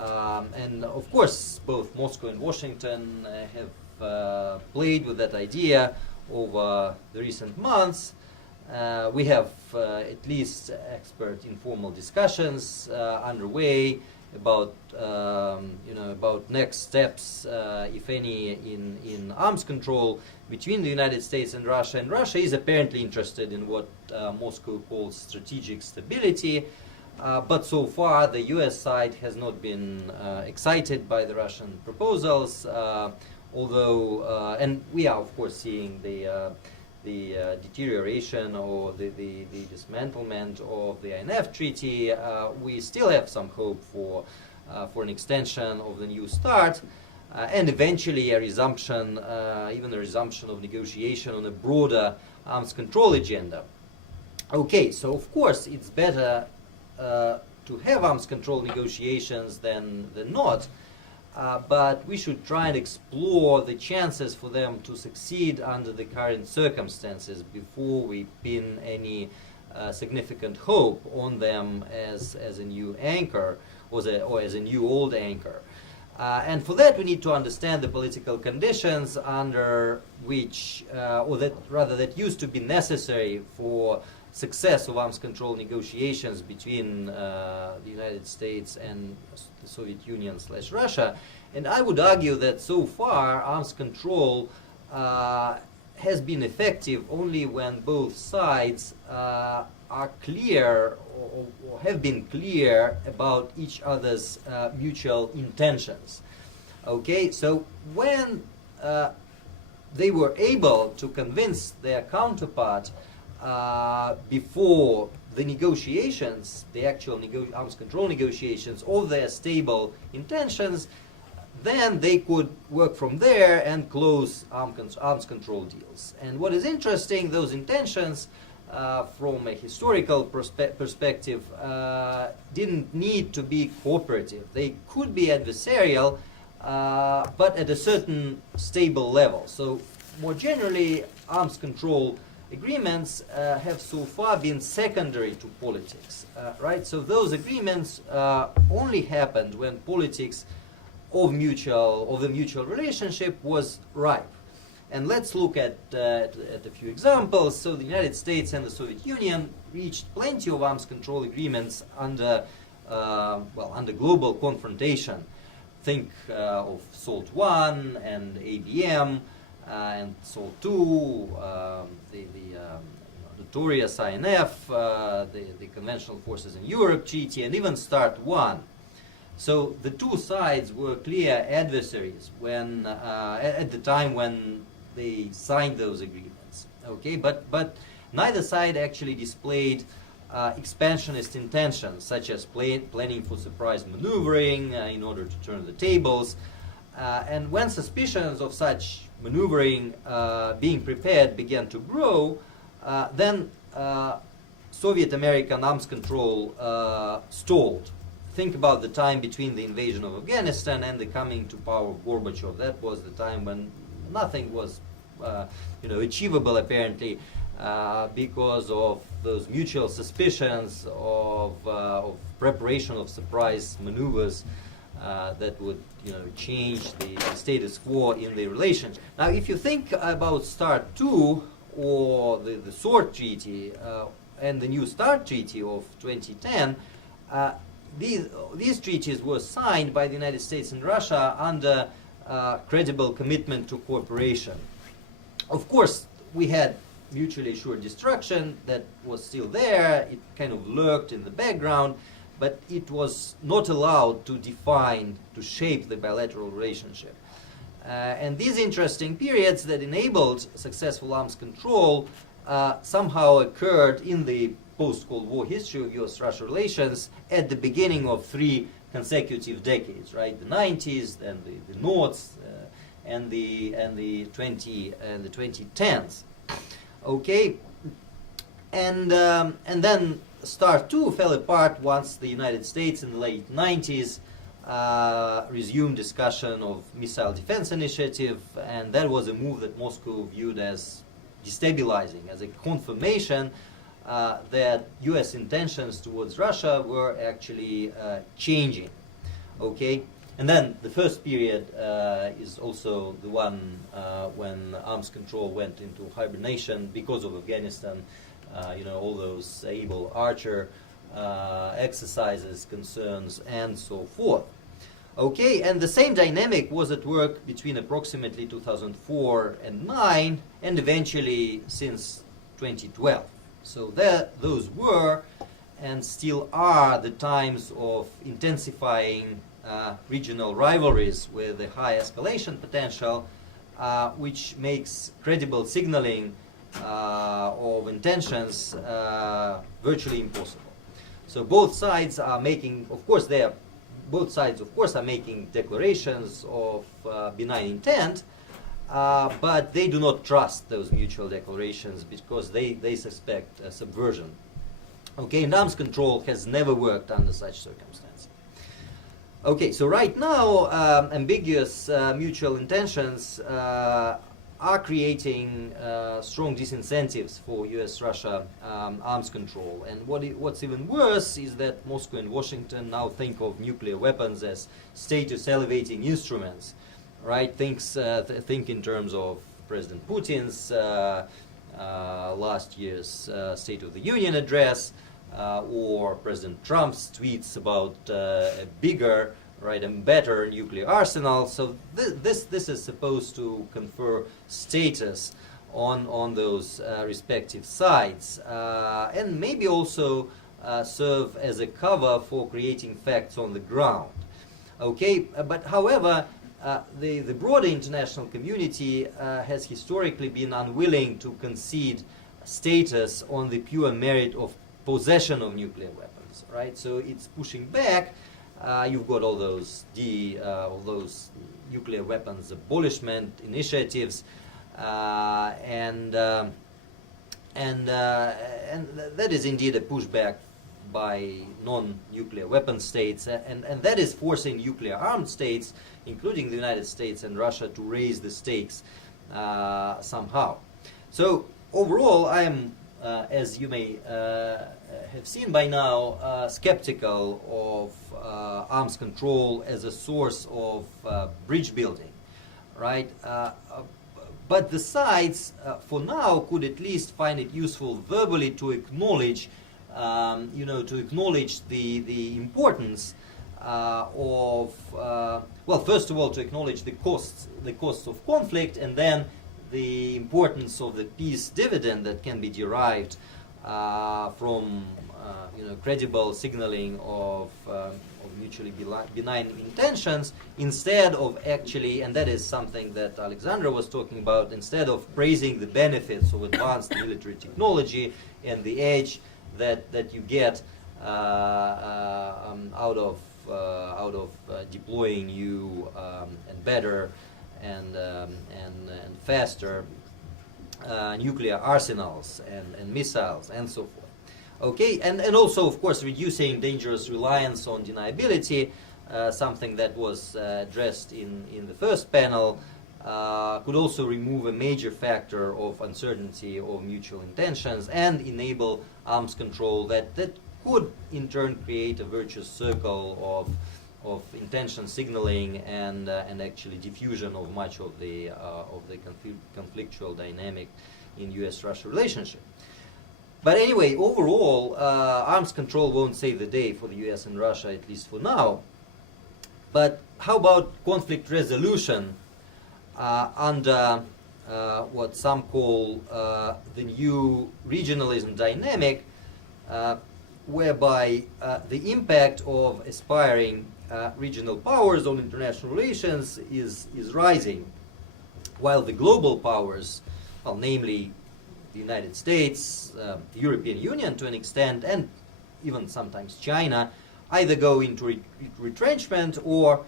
And of course, both Moscow and Washington have played with that idea over the recent months. We have at least expert informal discussions underway about about next steps, if any, in arms control between the United States and Russia. And Russia is apparently interested in what Moscow calls strategic stability. But so far, the U.S. side has not been excited by the Russian proposals, although, and we are, of course, seeing the deterioration or the dismantlement of the INF Treaty. We still have some hope for an extension of the New START, and eventually a resumption, even a resumption of negotiation on a broader arms control agenda. Okay, so of course it's better to have arms control negotiations than not, but we should try and explore the chances for them to succeed under the current circumstances before we pin any significant hope on them as a new anchor or as a new old anchor. And for that we need to understand the political conditions under which, or that rather that used to be necessary for success of arms control negotiations between the United States and the Soviet Union / Russia. And I would argue that so far arms control has been effective only when both sides are clear or have been clear about each other's mutual intentions. Okay, so when they were able to convince their counterpart before the negotiations, the actual arms control negotiations, of their stable intentions, then they could work from there and close arms control deals. And what is interesting, those intentions from a historical perspective didn't need to be cooperative. They could be adversarial, but at a certain stable level. So more generally, arms control agreements have so far been secondary to politics, right? So those agreements only happened when politics of the mutual relationship was ripe. And let's look at a few examples. So the United States and the Soviet Union reached plenty of arms control agreements under global confrontation. Think of SALT I and ABM and SALT II, the notorious INF, the Conventional Forces in Europe Treaty, and even START I. So the two sides were clear adversaries when at the time when they signed those agreements. Okay, but neither side actually displayed expansionist intentions, such as planning for surprise maneuvering in order to turn the tables. And when suspicions of such maneuvering being prepared began to grow, then Soviet-American arms control stalled. Think about the time between the invasion of Afghanistan and the coming to power of Gorbachev. That was the time when nothing was achievable, apparently, because of those mutual suspicions of preparation of surprise maneuvers that would change the status quo in the relations. Now, if you think about START II or the SWORD Treaty and the new START Treaty of 2010, these treaties were signed by the United States and Russia under credible commitment to cooperation. Of course, we had mutually assured destruction that was still there. It kind of lurked in the background, but it was not allowed to shape the bilateral relationship. And these interesting periods that enabled successful arms control somehow occurred in the post-Cold War history of U.S. Russia relations at the beginning of 3 consecutive decades, right? The 90s, then the noughts, and the 2010s. Okay, and then START II fell apart once the United States in the late 90s resumed discussion of missile defense initiative, and that was a move that Moscow viewed as destabilizing, as a confirmation that U.S. intentions towards Russia were actually changing. Okay, and then the first period is also the one when arms control went into hibernation because of Afghanistan. All those able Archer exercises, concerns, and so forth. Okay, and the same dynamic was at work between approximately 2004 and 2009, and eventually since 2012. So those were and still are the times of intensifying regional rivalries with a high escalation potential, which makes credible signaling of intentions virtually impossible. So both sides are making, both sides are making declarations of benign intent, but they do not trust those mutual declarations because they suspect subversion. Okay, and arms control has never worked under such circumstances. Okay, so right now, ambiguous mutual intentions are creating strong disincentives for U.S.-Russia arms control. And what's even worse is that Moscow and Washington now think of nuclear weapons as status-elevating instruments, right? Think in terms of President Putin's last year's State of the Union address, or President Trump's tweets about a bigger, right, and better nuclear arsenal. So this is supposed to confer status on those respective sides, and maybe also serve as a cover for creating facts on the ground. Okay, but however, the broader international community has historically been unwilling to concede status on the pure merit of possession of nuclear weapons, right? So it's pushing back. You've got all those nuclear weapons abolishment initiatives, and that is indeed a pushback by non-nuclear weapon states, and that is forcing nuclear-armed states, including the United States and Russia, to raise the stakes somehow. So overall, I am, as you may have seen by now, skeptical of arms control as a source of bridge building, right? But the sides, for now, could at least find it useful verbally to acknowledge, to acknowledge the importance of, well, first of all, to acknowledge the costs of conflict, and then the importance of the peace dividend that can be derived from, credible signaling of mutually benign intentions, instead of actually, and that is something that Alexandra was talking about, instead of praising the benefits of advanced military technology and the edge that you get out of deploying new and better and faster nuclear arsenals and missiles and so forth. Okay, and also, of course, reducing dangerous reliance on deniability, something that was addressed in the first panel, could also remove a major factor of uncertainty of mutual intentions and enable arms control that could in turn create a virtuous circle of intention signaling and actually diffusion of much of the conflictual dynamic in U.S. Russia relationship. But anyway, overall, arms control won't save the day for the U.S. and Russia, at least for now. But how about conflict resolution under what some call the new regionalism dynamic, whereby the impact of aspiring regional powers on international relations is rising, while the global powers, well, namely the United States, the European Union to an extent, and even sometimes China, either go into retrenchment or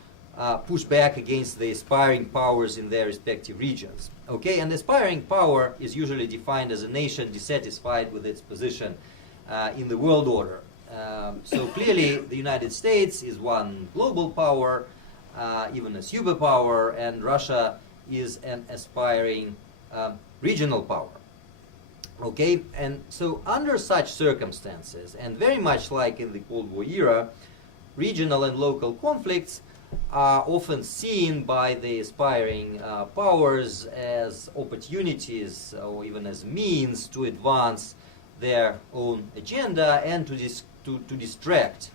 push back against the aspiring powers in their respective regions. Okay, and aspiring power is usually defined as a nation dissatisfied with its position in the world order. So clearly the United States is one global power, even a superpower, and Russia is an aspiring regional power. Okay, and so under such circumstances, and very much like in the Cold War era, regional and local conflicts are often seen by the aspiring powers as opportunities or even as means to advance their own agenda and to distract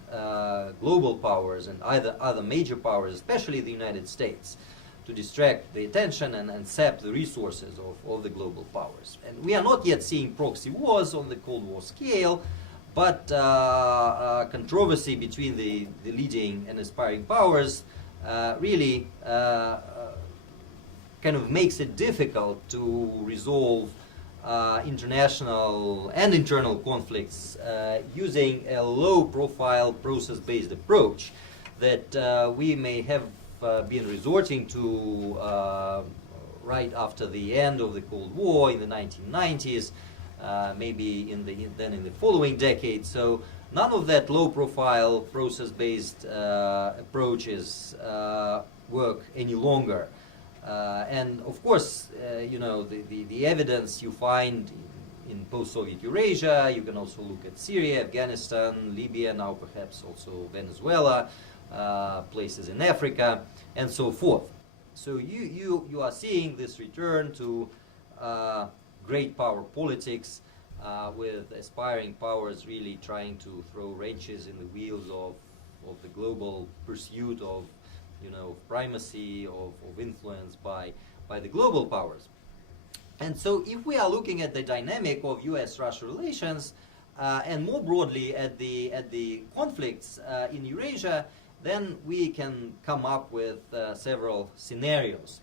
global powers and other major powers, especially the United States, to distract the attention and sap the resources of the global powers. And we are not yet seeing proxy wars on the Cold War scale, but controversy between the leading and aspiring powers really kind of makes it difficult to resolve international and internal conflicts using a low-profile process-based approach that we may have been resorting to right after the end of the Cold War in the 1990s, maybe in the following decade. So none of that low-profile process-based approaches work any longer. And of course, the evidence you find in post-Soviet Eurasia, you can also look at Syria, Afghanistan, Libya, now perhaps also Venezuela, places in Africa, and so forth. So you are seeing this return to great power politics, with aspiring powers really trying to throw wrenches in the wheels of the global pursuit of primacy, of influence by the global powers. And so if we are looking at the dynamic of U.S. Russia relations, and more broadly at the conflicts in Eurasia, then we can come up with several scenarios.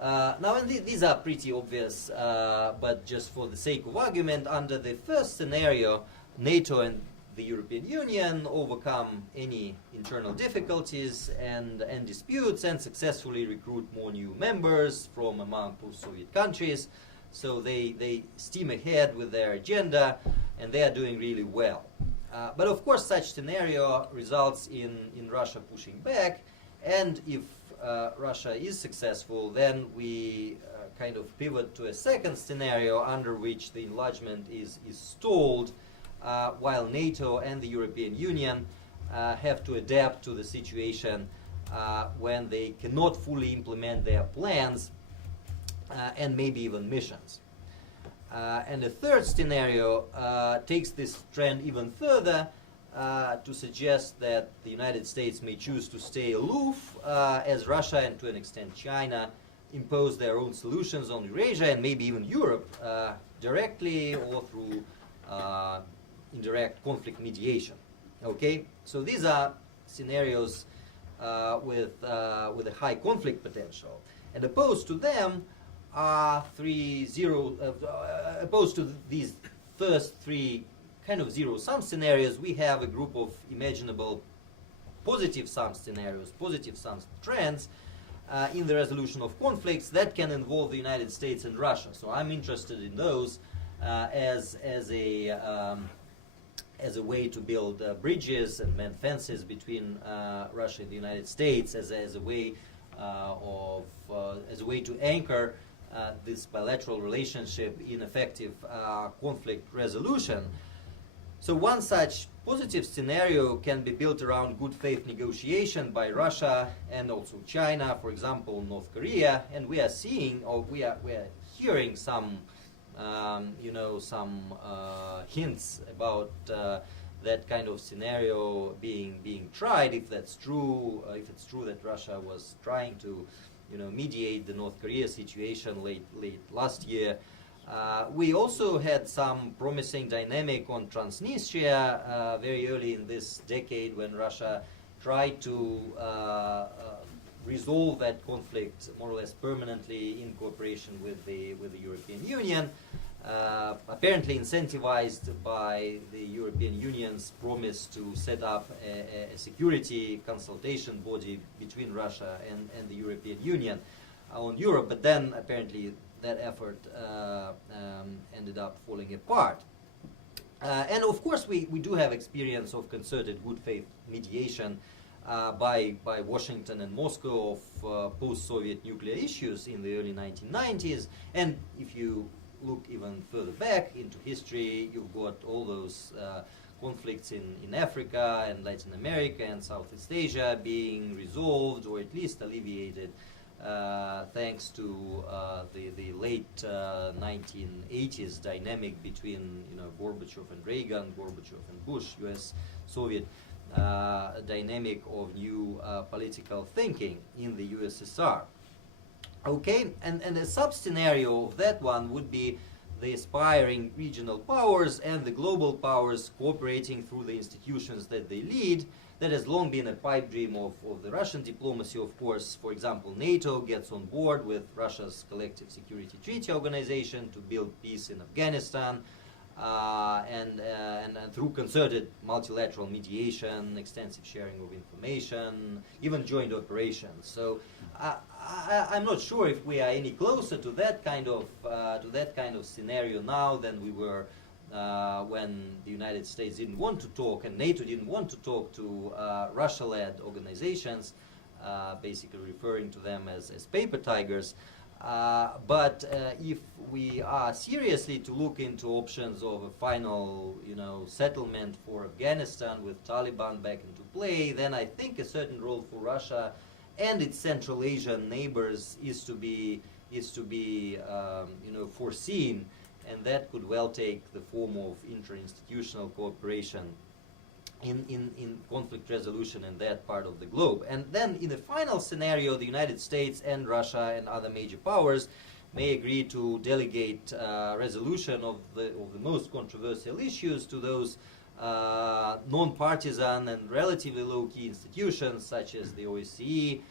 Now, and these are pretty obvious, but just for the sake of argument, under the first scenario, NATO and the European Union overcome any internal difficulties and disputes and successfully recruit more new members from among post-Soviet countries. So they steam ahead with their agenda, and they are doing really well. But of course, such scenario results in Russia pushing back, and if Russia is successful, then we kind of pivot to a second scenario under which the enlargement is stalled while NATO and the European Union have to adapt to the situation when they cannot fully implement their plans and maybe even missions. And the third scenario takes this trend even further to suggest that the United States may choose to stay aloof as Russia and to an extent China impose their own solutions on Eurasia and maybe even Europe directly or through indirect conflict mediation. Okay, so these are scenarios with a high conflict potential, and opposed to them are opposed to these first three kind of zero-sum scenarios. We have a group of imaginable positive-sum scenarios, positive-sum trends in the resolution of conflicts that can involve the United States and Russia. So I'm interested in those as a way to build bridges and mend fences between Russia and the United States, as a way to anchor this bilateral relationship in effective conflict resolution. So one such positive scenario can be built around good faith negotiation by Russia and also China, for example, North Korea, and we are seeing, or we are hearing some hints about that kind of scenario being tried. If that's true, if it's true that Russia was trying to, mediate the North Korea situation late last year. We also had some promising dynamic on Transnistria very early in this decade when Russia tried to resolve that conflict more or less permanently in cooperation with the European Union, apparently incentivized by the European Union's promise to set up a security consultation body between Russia and the European Union on Europe, but then apparently that effort ended up falling apart. And of course we do have experience of concerted good faith mediation by Washington and Moscow of post-Soviet nuclear issues in the early 1990s. And if you look even further back into history, you've got all those conflicts in Africa and Latin America and Southeast Asia being resolved or at least alleviated thanks to the late 1980s dynamic between Gorbachev and Reagan, Gorbachev and Bush, U.S. Soviet dynamic of new political thinking in the USSR. Okay, and a sub-scenario of that one would be the aspiring regional powers and the global powers cooperating through the institutions that they lead. That has long been a pipe dream of the Russian diplomacy, of course. For example, NATO gets on board with Russia's Collective Security Treaty Organization to build peace in Afghanistan, and through concerted multilateral mediation, extensive sharing of information, even joint operations. So I'm not sure if we are any closer to that kind of scenario now than we were when the United States didn't want to talk and NATO didn't want to talk to Russia-led organizations, basically referring to them as paper tigers. But if we are seriously to look into options of a final, settlement for Afghanistan with Taliban back into play, then I think a certain role for Russia and its Central Asian neighbors is to be foreseen, and that could well take the form of interinstitutional cooperation in conflict resolution in that part of the globe. And then in the final scenario, the United States and Russia and other major powers may agree to delegate resolution of the most controversial issues to those non-partisan and relatively low-key institutions such as the OSCE,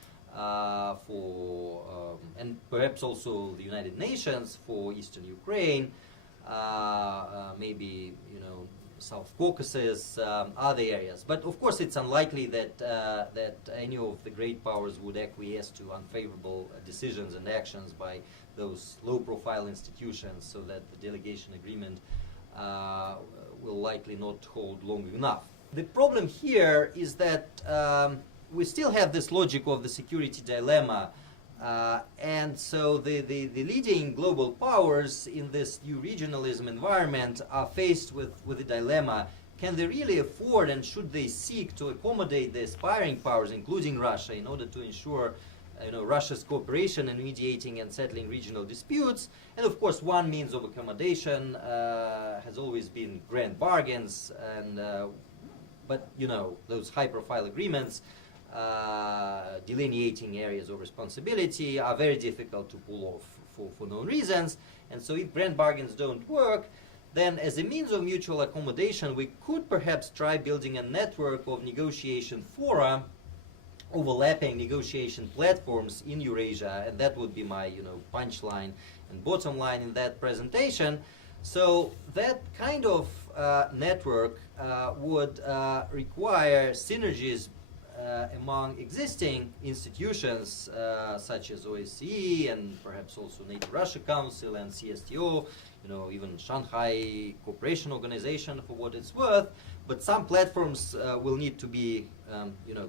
and perhaps also the United Nations for Eastern Ukraine, maybe South Caucasus, other areas. But of course, it's unlikely that any of the great powers would acquiesce to unfavorable decisions and actions by those low-profile institutions, so that the delegation agreement will likely not hold long enough. The problem here is that we still have this logic of the security dilemma And so the leading global powers in this new regionalism environment are faced with a dilemma. Can they really afford, and should they seek to accommodate the aspiring powers, including Russia, in order to ensure Russia's cooperation in mediating and settling regional disputes? And of course, one means of accommodation has always been grand bargains, and but those high-profile agreements delineating areas of responsibility are very difficult to pull off for known reasons. And so if grand bargains don't work, then as a means of mutual accommodation, we could perhaps try building a network of negotiation fora, overlapping negotiation platforms in Eurasia, and that would be my punchline and bottom line in that presentation. So that kind of network would require synergies among existing institutions such as OSCE and perhaps also NATO-Russia Council and CSTO, even Shanghai Cooperation Organization for what it's worth. But some platforms will need to be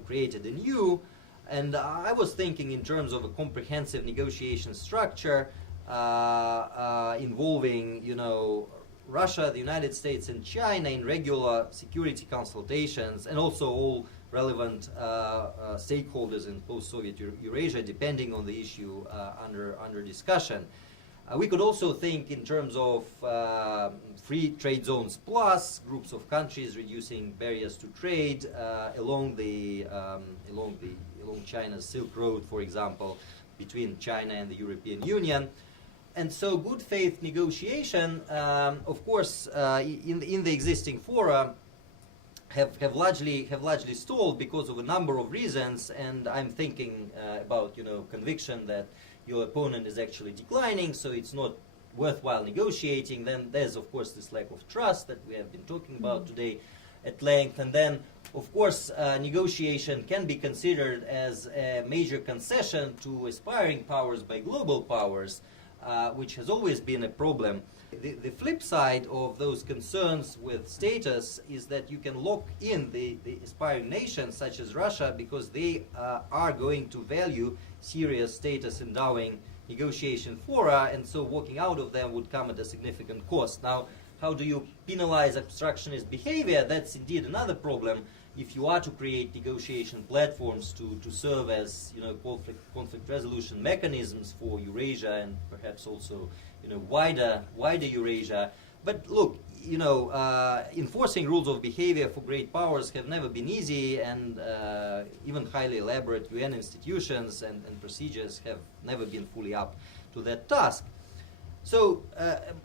created anew. And I was thinking in terms of a comprehensive negotiation structure involving Russia, the United States, and China in regular security consultations, and also all relevant stakeholders in post-Soviet Eurasia, depending on the issue under discussion. We could also think in terms of free trade zones plus groups of countries reducing barriers to trade along China's Silk Road, for example, between China and the European Union. And so good faith negotiation, of course, in the existing fora have largely stalled because of a number of reasons. And I'm thinking about conviction that your opponent is actually declining, so it's not worthwhile negotiating. Then there's of course this lack of trust that we have been talking about today at length. And then of course negotiation can be considered as a major concession to aspiring powers by global powers, which has always been a problem. The flip side of those concerns with status is that you can lock in the aspiring nations such as Russia, because they are going to value serious status endowing negotiation fora, and so walking out of them would come at a significant cost. Now, how do you penalize obstructionist behavior? That's indeed another problem. If you are to create negotiation platforms to serve as conflict resolution mechanisms for Eurasia and perhaps also wider Eurasia. But look, enforcing rules of behavior for great powers have never been easy, and even highly elaborate UN institutions and procedures have never been fully up to that task. So,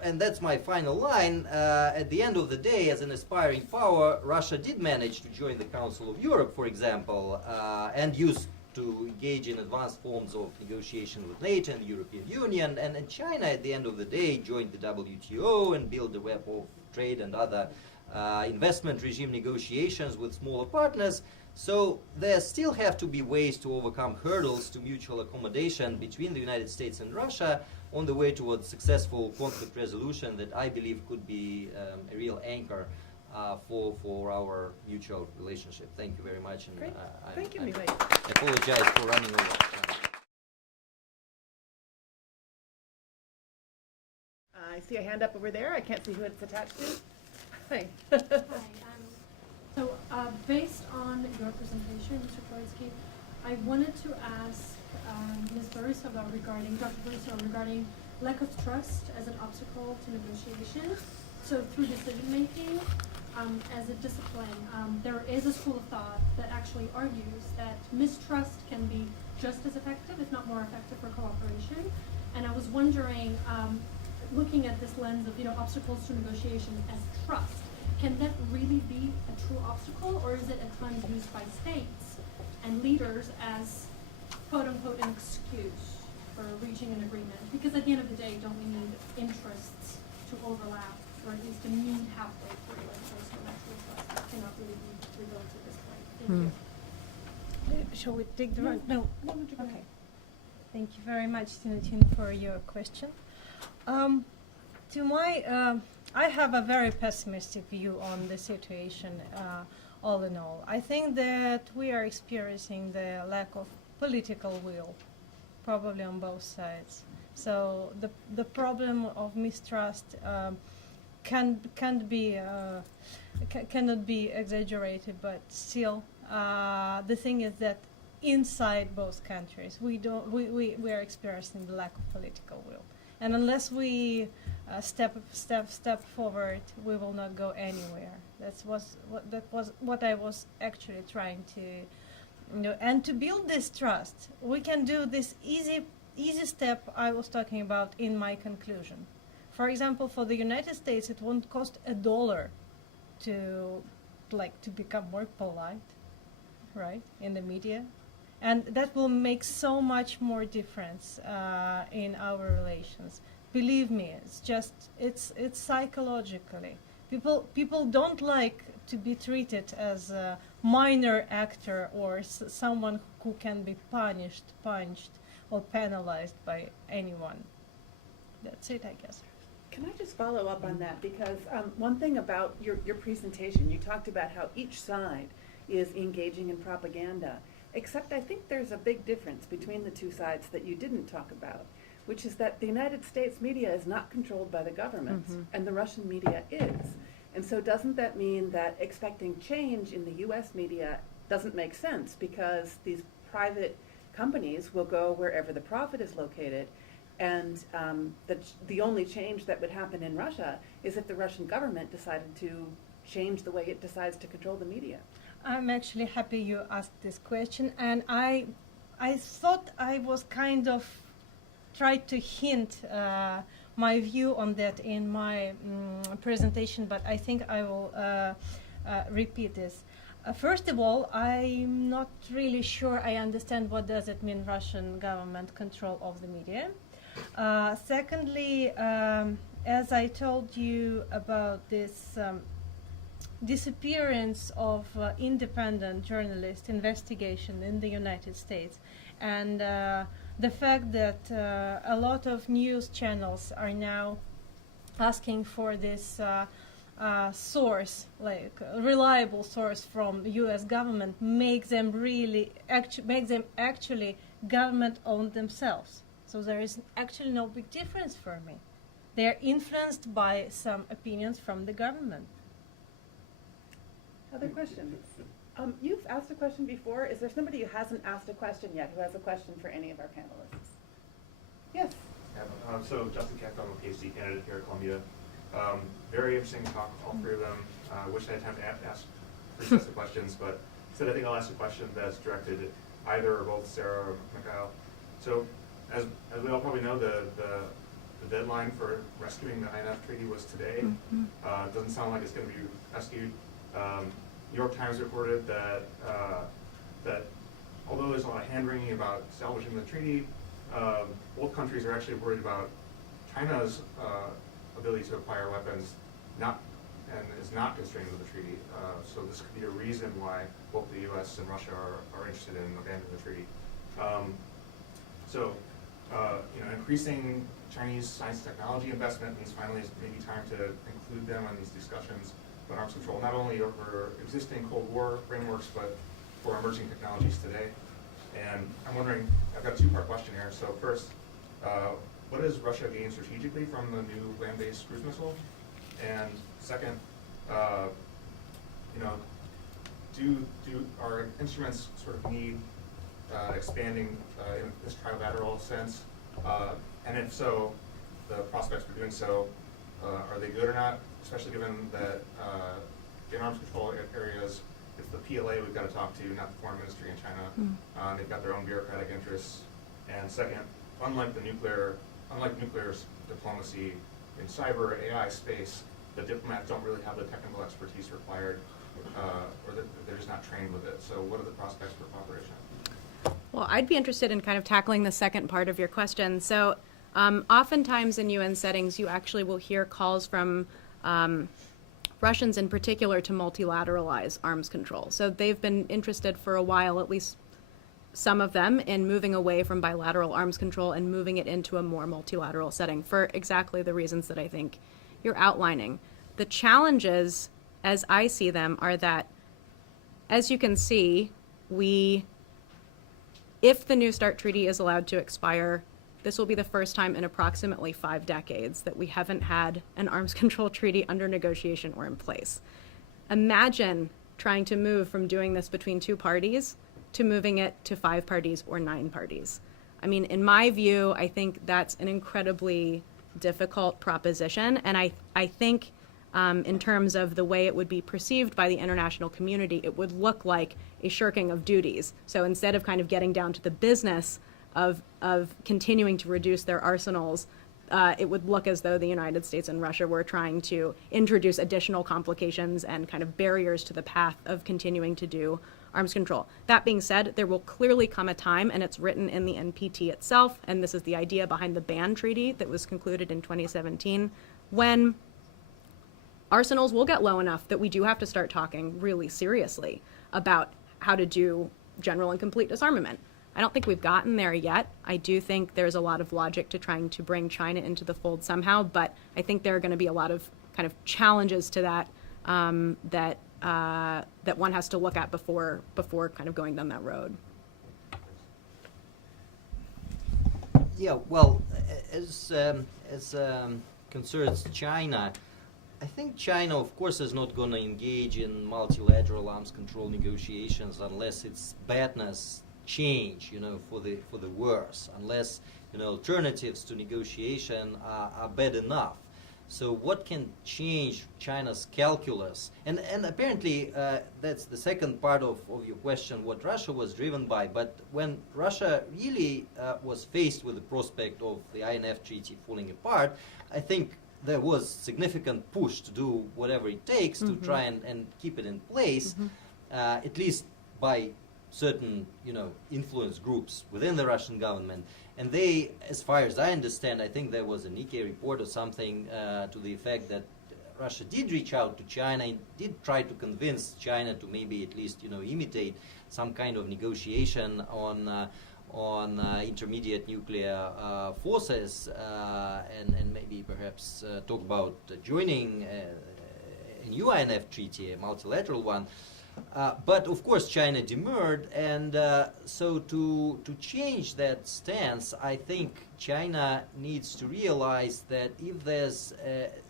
and that's my final line, at the end of the day, as an aspiring power, Russia did manage to join the Council of Europe, for example, and used to engage in advanced forms of negotiation with NATO and the European Union, and China at the end of the day joined the WTO and built the web of trade and other investment regime negotiations with smaller partners. So there still have to be ways to overcome hurdles to mutual accommodation between the United States and Russia on the way towards successful conflict resolution that I believe could be a real anchor for our mutual relationship. Thank you very much. And, Great. Thank you, I Mikhail. apologize for running over. I see a hand up over there. I can't see who it's attached to. Hi. So based on your presentation, Mr. Troitsky, I wanted to ask Ms. Borisova Dr. Borisova regarding lack of trust as an obstacle to negotiation. So through decision making as a discipline, there is a school of thought that actually argues that mistrust can be just as effective, if not more effective, for cooperation. And I was wondering, looking at this lens of obstacles to negotiation as trust, can that really be a true obstacle, or is it at times used by states and leaders as quote-unquote an excuse for reaching an agreement? Because at the end of the day, don't we need interests to overlap, or at least to meet halfway through? And so natural trust cannot really be rebuilt at this point. Thank you. Shall we take the round? No. Okay. Thank you very much, Tinatin, for your question. I have a very pessimistic view on the situation, all in all. I think that we are experiencing the lack of political will probably on both sides. So the problem of mistrust cannot be exaggerated, but still, the thing is that inside both countries, we are experiencing the lack of political will, and unless we step forward, we will not go anywhere. That was what I was actually trying to, and to build this trust, we can do this easy step I was talking about in my conclusion. For example, for the United States, it won't cost $1 to become more polite, right, in the media, and that will make so much more difference in our relations. Believe me, it's psychologically. People don't like to be treated as a minor actor or someone who can be punished, or penalized by anyone. That's it, I guess. Can I just follow up on that? Because one thing about your presentation, you talked about how each side is engaging in propaganda, except I think there's a big difference between the two sides that you didn't talk about, which is that the United States media is not controlled by the government, and the Russian media is. And so doesn't that mean that expecting change in the U.S. media doesn't make sense, because these private companies will go wherever the profit is located, and the only change that would happen in Russia is if the Russian government decided to change the way it decides to control the media? I'm actually happy you asked this question, and I thought I was kind of tried to hint my view on that in my presentation, but I think I will repeat this. First of all, I'm not really sure I understand what does it mean Russian government control of the media. Secondly, as I told you about this disappearance of independent journalist investigation in the United States, and the fact that a lot of news channels are now asking for this source, like a reliable source from the U.S. government, makes them actually government-owned themselves. So there is actually no big difference for me. They are influenced by some opinions from the government. Other questions? You've asked a question before. Is there somebody who hasn't asked a question yet, who has a question for any of our panelists? Yes. So Justin Keck, I'm a PhD candidate here at Columbia. Very interesting talk, all three of them. Wish I had time to ask three sets of questions, but instead I think I'll ask a question that's directed at either or both Sarah or Mikhail. So as we all probably know, the deadline for rescuing the INF Treaty was today. It doesn't sound like it's going to be rescued. New York Times reported that although there's a lot of hand-wringing about salvaging the treaty, both countries are actually worried about China's ability to acquire weapons, is not constrained with the treaty. So this could be a reason why both the U.S. and Russia are interested in abandoning the treaty. Increasing Chinese science and technology investment means finally it's maybe time to include them in these discussions about arms control, not only over existing Cold War frameworks, but for emerging technologies today. And I'm wondering, I've got a two-part question here. So first, what does Russia gain strategically from the new land-based cruise missile? And second, do our instruments sort of need expanding in this trilateral sense? And if so, the prospects for doing so, are they good or not? Especially given that in arms control areas, it's the PLA we've got to talk to, not the foreign ministry in China. They've got their own bureaucratic interests. And second, unlike nuclear diplomacy in cyber AI space, the diplomats don't really have the technical expertise required, or they're just not trained with it. So what are the prospects for cooperation? Well, I'd be interested in kind of tackling the second part of your question. So oftentimes in UN settings, you actually will hear calls from Russians in particular to multilateralize arms control. So they've been interested for a while, at least some of them, in moving away from bilateral arms control and moving it into a more multilateral setting for exactly the reasons that I think you're outlining. The challenges, as I see them, are that, as you can see, If the New START treaty is allowed to expire, this will be the first time in approximately 5 decades that we haven't had an arms control treaty under negotiation or in place. Imagine trying to move from doing this between 2 parties to moving it to 5 parties or 9 parties. I mean, in my view, I think that's an incredibly difficult proposition, and I think in terms of the way it would be perceived by the international community, it would look like a shirking of duties. So instead of kind of getting down to the business of continuing to reduce their arsenals, it would look as though the United States and Russia were trying to introduce additional complications and kind of barriers to the path of continuing to do arms control. That being said, there will clearly come a time, and it's written in the NPT itself, and this is the idea behind the ban treaty that was concluded in 2017, when arsenals will get low enough that we do have to start talking really seriously about how to do general and complete disarmament. I don't think we've gotten there yet. I do think there's a lot of logic to trying to bring China into the fold somehow, but I think there are going to be a lot of kind of challenges to that that one has to look at before kind of going down that road. Yeah, well, as concerns China, I think China, of course, is not going to engage in multilateral arms control negotiations unless its badness change, for the worse, unless alternatives to negotiation are bad enough. So what can change China's calculus? And apparently that's the second part of your question, what Russia was driven by. But when Russia really was faced with the prospect of the INF Treaty falling apart, I think there was significant push to do whatever it takes to try and keep it in place, at least by certain influence groups within the Russian government. And they, as far as I understand, I think there was a Nikkei report or something to the effect that Russia did reach out to China and did try to convince China to maybe at least imitate some kind of negotiation on intermediate nuclear forces and maybe perhaps talk about joining a new INF treaty, a multilateral one. But of course China demurred, and so to change that stance, I think China needs to realize that if there's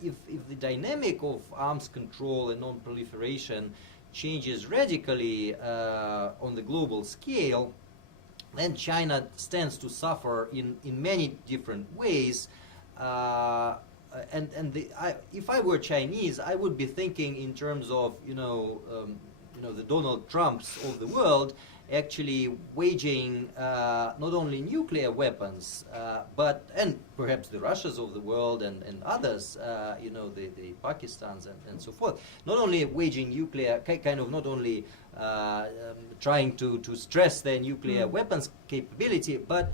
if the dynamic of arms control and non-proliferation changes radically on the global scale, then China stands to suffer in many different ways. If I were Chinese, I would be thinking in terms of the Donald Trumps of the world actually waging not only nuclear weapons, and perhaps the Russias of the world and others, the Pakistans and so forth, not only waging nuclear, kind of not only trying to stress their nuclear weapons capability, but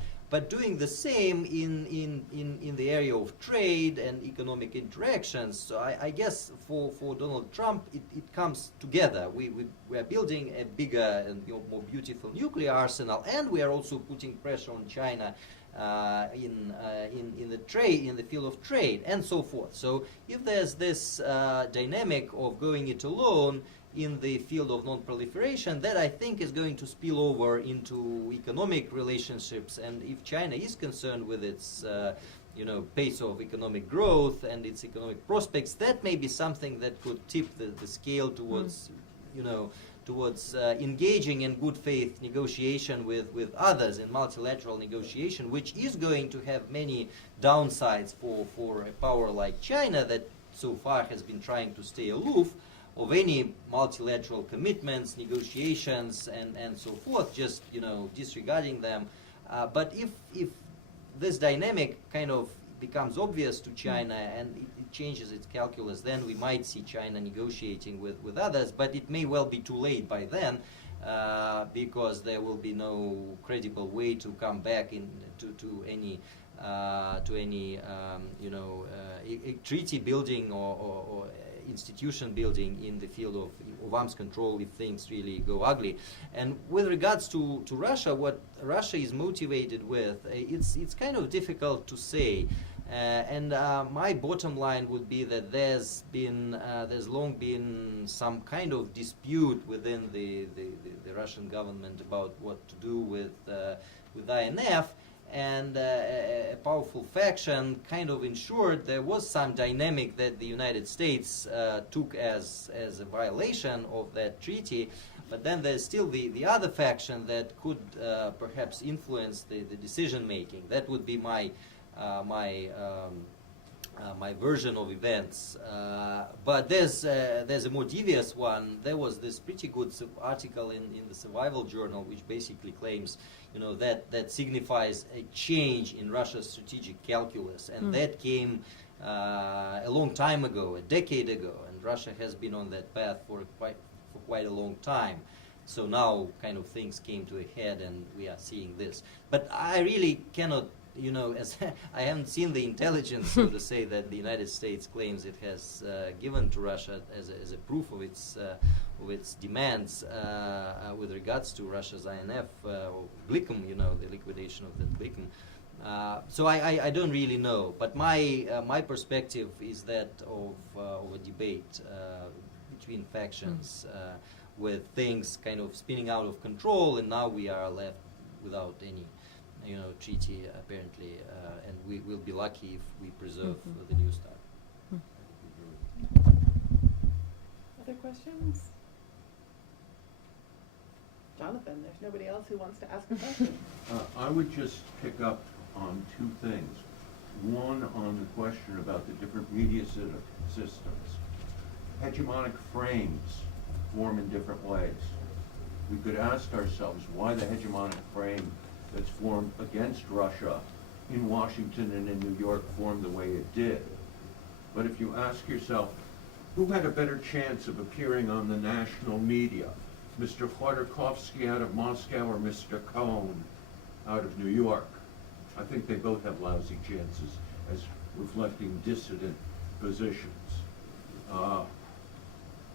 doing the same in the area of trade and economic interactions. So I guess for Donald Trump, it comes together. We are building a bigger and more beautiful nuclear arsenal, and we are also putting pressure on China in the field of trade and so forth. So if there's this dynamic of going it alone in the field of non-proliferation, that I think is going to spill over into economic relationships. And if China is concerned with its pace of economic growth and its economic prospects, that may be something that could tip the scale towards towards engaging in good faith negotiation with others in multilateral negotiation, which is going to have many downsides for a power like China that so far has been trying to stay aloof of any multilateral commitments, negotiations, and so forth, just disregarding them. But if this dynamic kind of becomes obvious to China and it changes its calculus, then we might see China negotiating with others. But it may well be too late by then, because there will be no credible way to come back to any treaty building or institution building in the field of arms control if things really go ugly. And with regards to Russia, what Russia is motivated with, it's kind of difficult to say. My bottom line would be that there's long been some kind of dispute within the Russian government about what to do with INF, and a powerful faction kind of ensured there was some dynamic that the United States took as a violation of that treaty. But then there's still the other faction that could perhaps influence the decision making. That would be my version of events. But there's a more devious one. There was this pretty good article in the Survival Journal, which basically claims, that signifies a change in Russia's strategic calculus, and that came a long time ago, a decade ago, and Russia has been on that path for quite a long time. So now kind of things came to a head and we are seeing this. But I really cannot, as I haven't seen the intelligence, so to say, that the United States claims it has given to Russia as a proof of its demands with regards to Russia's INF, or Glikom, the liquidation of the Glikom. So I don't really know, but my perspective is that of a debate between factions, with things kind of spinning out of control, and now we are left without any, treaty apparently, and we will be lucky if we preserve the New Start. Other questions? Jonathan, there's nobody else who wants to ask a question. I would just pick up on two things. One, on the question about the different media systems. Hegemonic frames form in different ways. We could ask ourselves why the hegemonic frame that's formed against Russia in Washington and in New York formed the way it did. But if you ask yourself, who had a better chance of appearing on the national media, Mr. Khodorkovsky out of Moscow or Mr. Cohn out of New York? I think they both have lousy chances as reflecting dissident positions.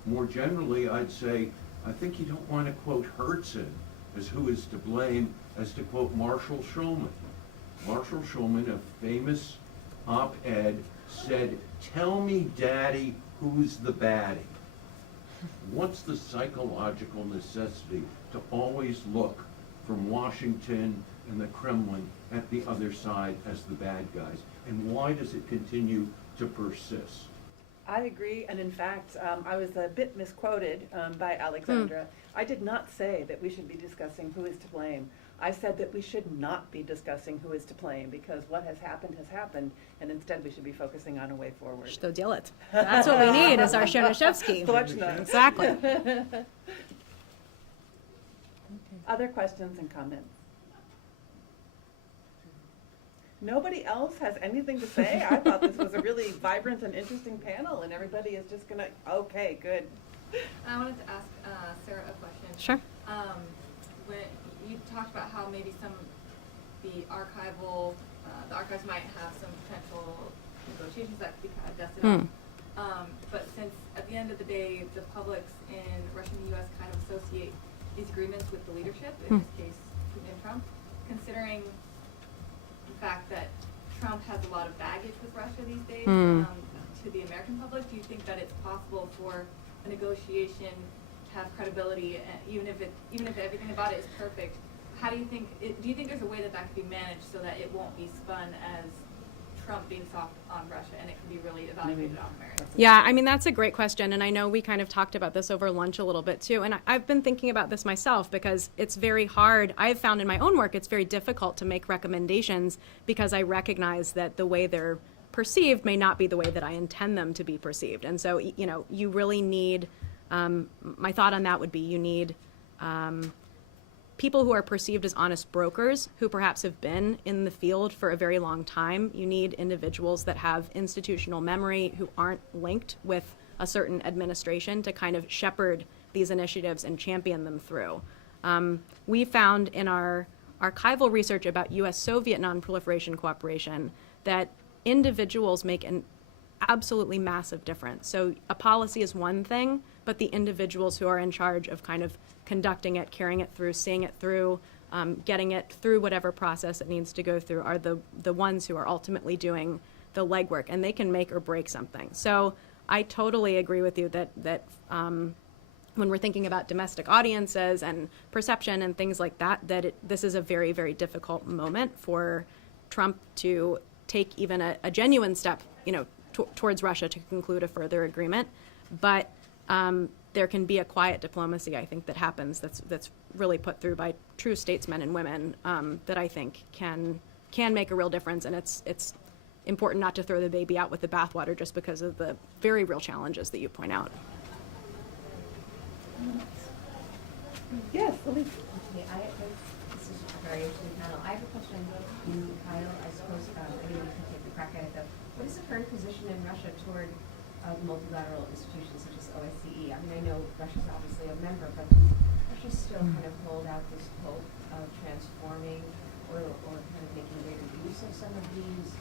More generally, I'd say, I think you don't want to quote Herzen as who is to blame as to quote Marshall Shulman. Marshall Shulman, a famous op-ed, said, "Tell me, Daddy, who's the baddie?" What's the psychological necessity to always look from Washington and the Kremlin at the other side as the bad guys? And why does it continue to persist? I agree, and in fact, I was a bit misquoted by Alexandra. I did not say that we should be discussing who is to blame. I said that we should not be discussing who is to blame, because what has happened, and instead we should be focusing on a way forward. Что делать? That's what we need, is our Chernyshevsky. Exactly. Other questions and comments? Nobody else has anything to say? I thought this was a really vibrant and interesting panel, and everybody is just gonna, okay, good. I wanted to ask Sarah a question. Sure. When you talked about how maybe the archives might have some potential negotiations that could be kind of dusted off. But since at the end of the day, the publics in Russia and the U.S. kind of associate these agreements with the leadership, in this case, Putin and Trump, considering the fact that Trump has a lot of baggage with Russia these days to the American public, do you think that it's possible for a negotiation to have credibility, even if everything about it is perfect? How do you think? Do you think there's a way that could be managed so that it won't be spun as Trump being soft on Russia, and it can be really evaluated on merit? Yeah, I mean, that's a great question, and I know we kind of talked about this over lunch a little bit too, and I've been thinking about this myself because it's very hard. I've found in my own work it's very difficult to make recommendations because I recognize that the way they're perceived may not be the way that I intend them to be perceived, and so, you really need, my thought on that would be you need people who are perceived as honest brokers who perhaps have been in the field for a very long time. You need individuals that have institutional memory who aren't linked with a certain administration to kind of shepherd these initiatives and champion them through. We found in our archival research about U.S.-Soviet non-proliferation cooperation that individuals make an absolutely massive difference. So a policy is one thing, but the individuals who are in charge of kind of conducting it, carrying it through, seeing it through, getting it through whatever process it needs to go through are the ones who are ultimately doing the legwork, and they can make or break something. So I totally agree with you that when we're thinking about domestic audiences and perception and things like that, this is a very, very difficult moment for Trump to take even a genuine step, towards Russia to conclude a further agreement. But there can be a quiet diplomacy, I think, that happens that's really put through by true statesmen and women that I think can make a real difference. And it's important not to throw the baby out with the bathwater just because of the very real challenges that you point out. Yes, Elise. Okay, this is a very interesting panel. I have a question for you, Kyle. I suppose anyone can take a crack at it, though. What is the current position in Russia toward multilateral institutions such as OSCE? I mean, I know Russia's obviously a member, but Russia still kind of hold out this hope of transforming or kind of making greater use of some of these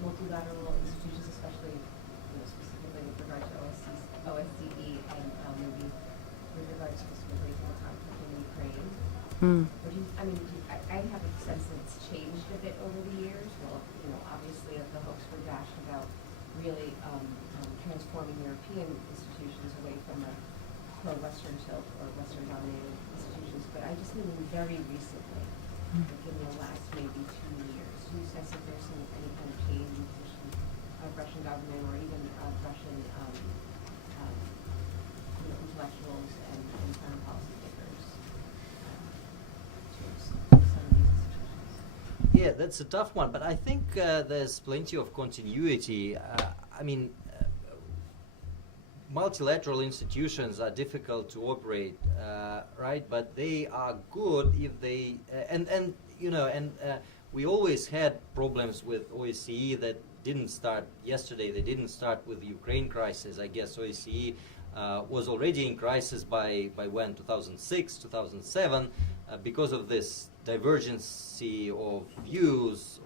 multilateral institutions, especially specifically with regard to OSCE and maybe with regards specifically to the conflict in Ukraine. I have a sense that it's changed a bit over the years. Well, obviously the hopes were dashed about really transforming European institutions away from a pro-Western tilt or Western-dominated institutions. But I just mean very recently, like in the last maybe 2 years, do you sense that there's any kind of change in the position of Russian government or even of Russian intellectuals and foreign policy makers towards some of these institutions? Yeah, that's a tough one, but I think there's plenty of continuity. Multilateral institutions are difficult to operate, right? But they are good if they we always had problems with OSCE that didn't start yesterday. They didn't start with the Ukraine crisis. I guess OSCE was already in crisis by when 2006, 2007, because of this divergence of views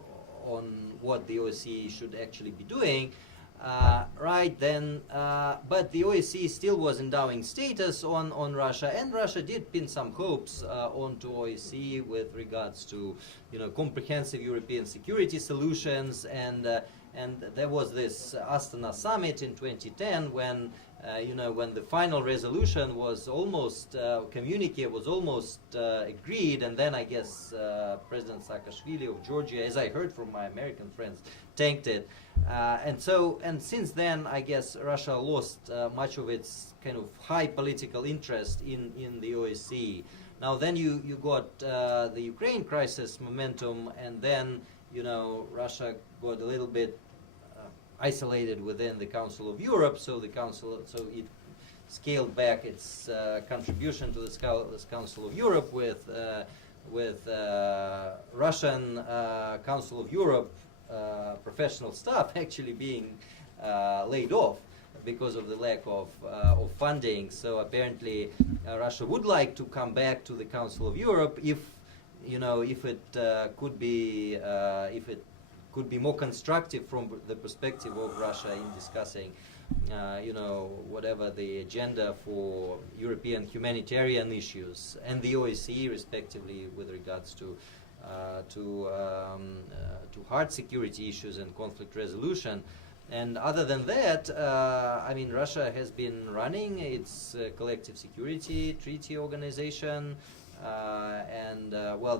on what the OSCE should actually be doing. Right then, but the OSCE still was endowing status on Russia, and Russia did pin some hopes onto OSCE with regards to comprehensive European security solutions, and there was this Astana summit in 2010 when when the final resolution was almost communique was almost agreed, and then I guess President Saakashvili of Georgia, as I heard from my American friends, tanked it. And since then, I guess Russia lost much of its kind of high political interest in the OSCE. Now then you got the Ukraine crisis momentum, and then Russia got a little bit isolated within the Council of Europe, so it scaled back its contribution to this Council of Europe with Russian Council of Europe professional staff actually being laid off because of the lack of funding. So apparently Russia would like to come back to the Council of Europe if it could be more constructive from the perspective of Russia in discussing whatever the agenda for European humanitarian issues and the OSCE respectively with regards to hard security issues and conflict resolution. And other than that, Russia has been running its collective security treaty organization,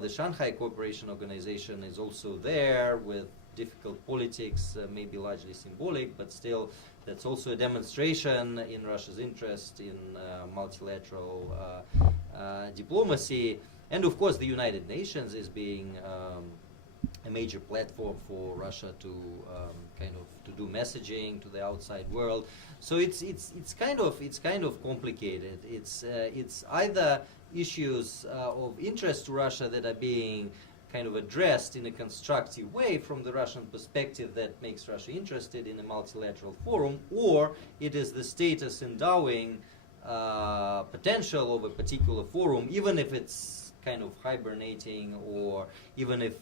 the Shanghai Cooperation Organization is also there with difficult politics, maybe largely symbolic, but still that's also a demonstration in Russia's interest in multilateral diplomacy. And of course the United Nations is being a major platform for Russia to to do messaging to the outside world. So it's kind of complicated. It's either issues of interest to Russia that are being kind of addressed in a constructive way from the Russian perspective that makes Russia interested in a multilateral forum, or it is the status endowing potential of a particular forum, even if it's kind of hibernating, or even if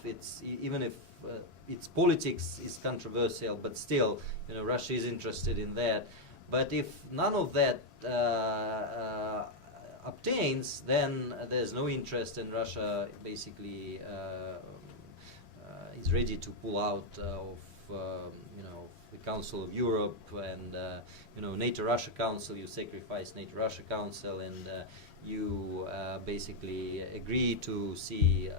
its politics is controversial, but still, Russia is interested in that. But if none of that obtains, then there's no interest, and Russia basically is ready to pull out of the Council of Europe and NATO-Russia Council. You sacrifice NATO-Russia Council and you basically agree to see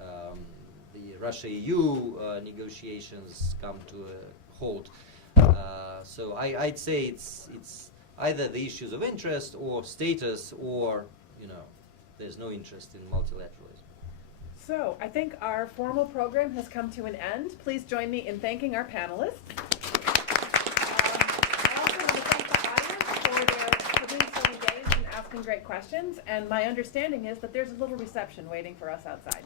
the Russia-EU negotiations come to a halt. So I'd say it's either the issues of interest or status, or there's no interest in multilateralism. So I think our formal program has come to an end. Please join me in thanking our panelists. I also want to thank the audience for being so engaged and asking great questions. And my understanding is that there's a little reception waiting for us outside.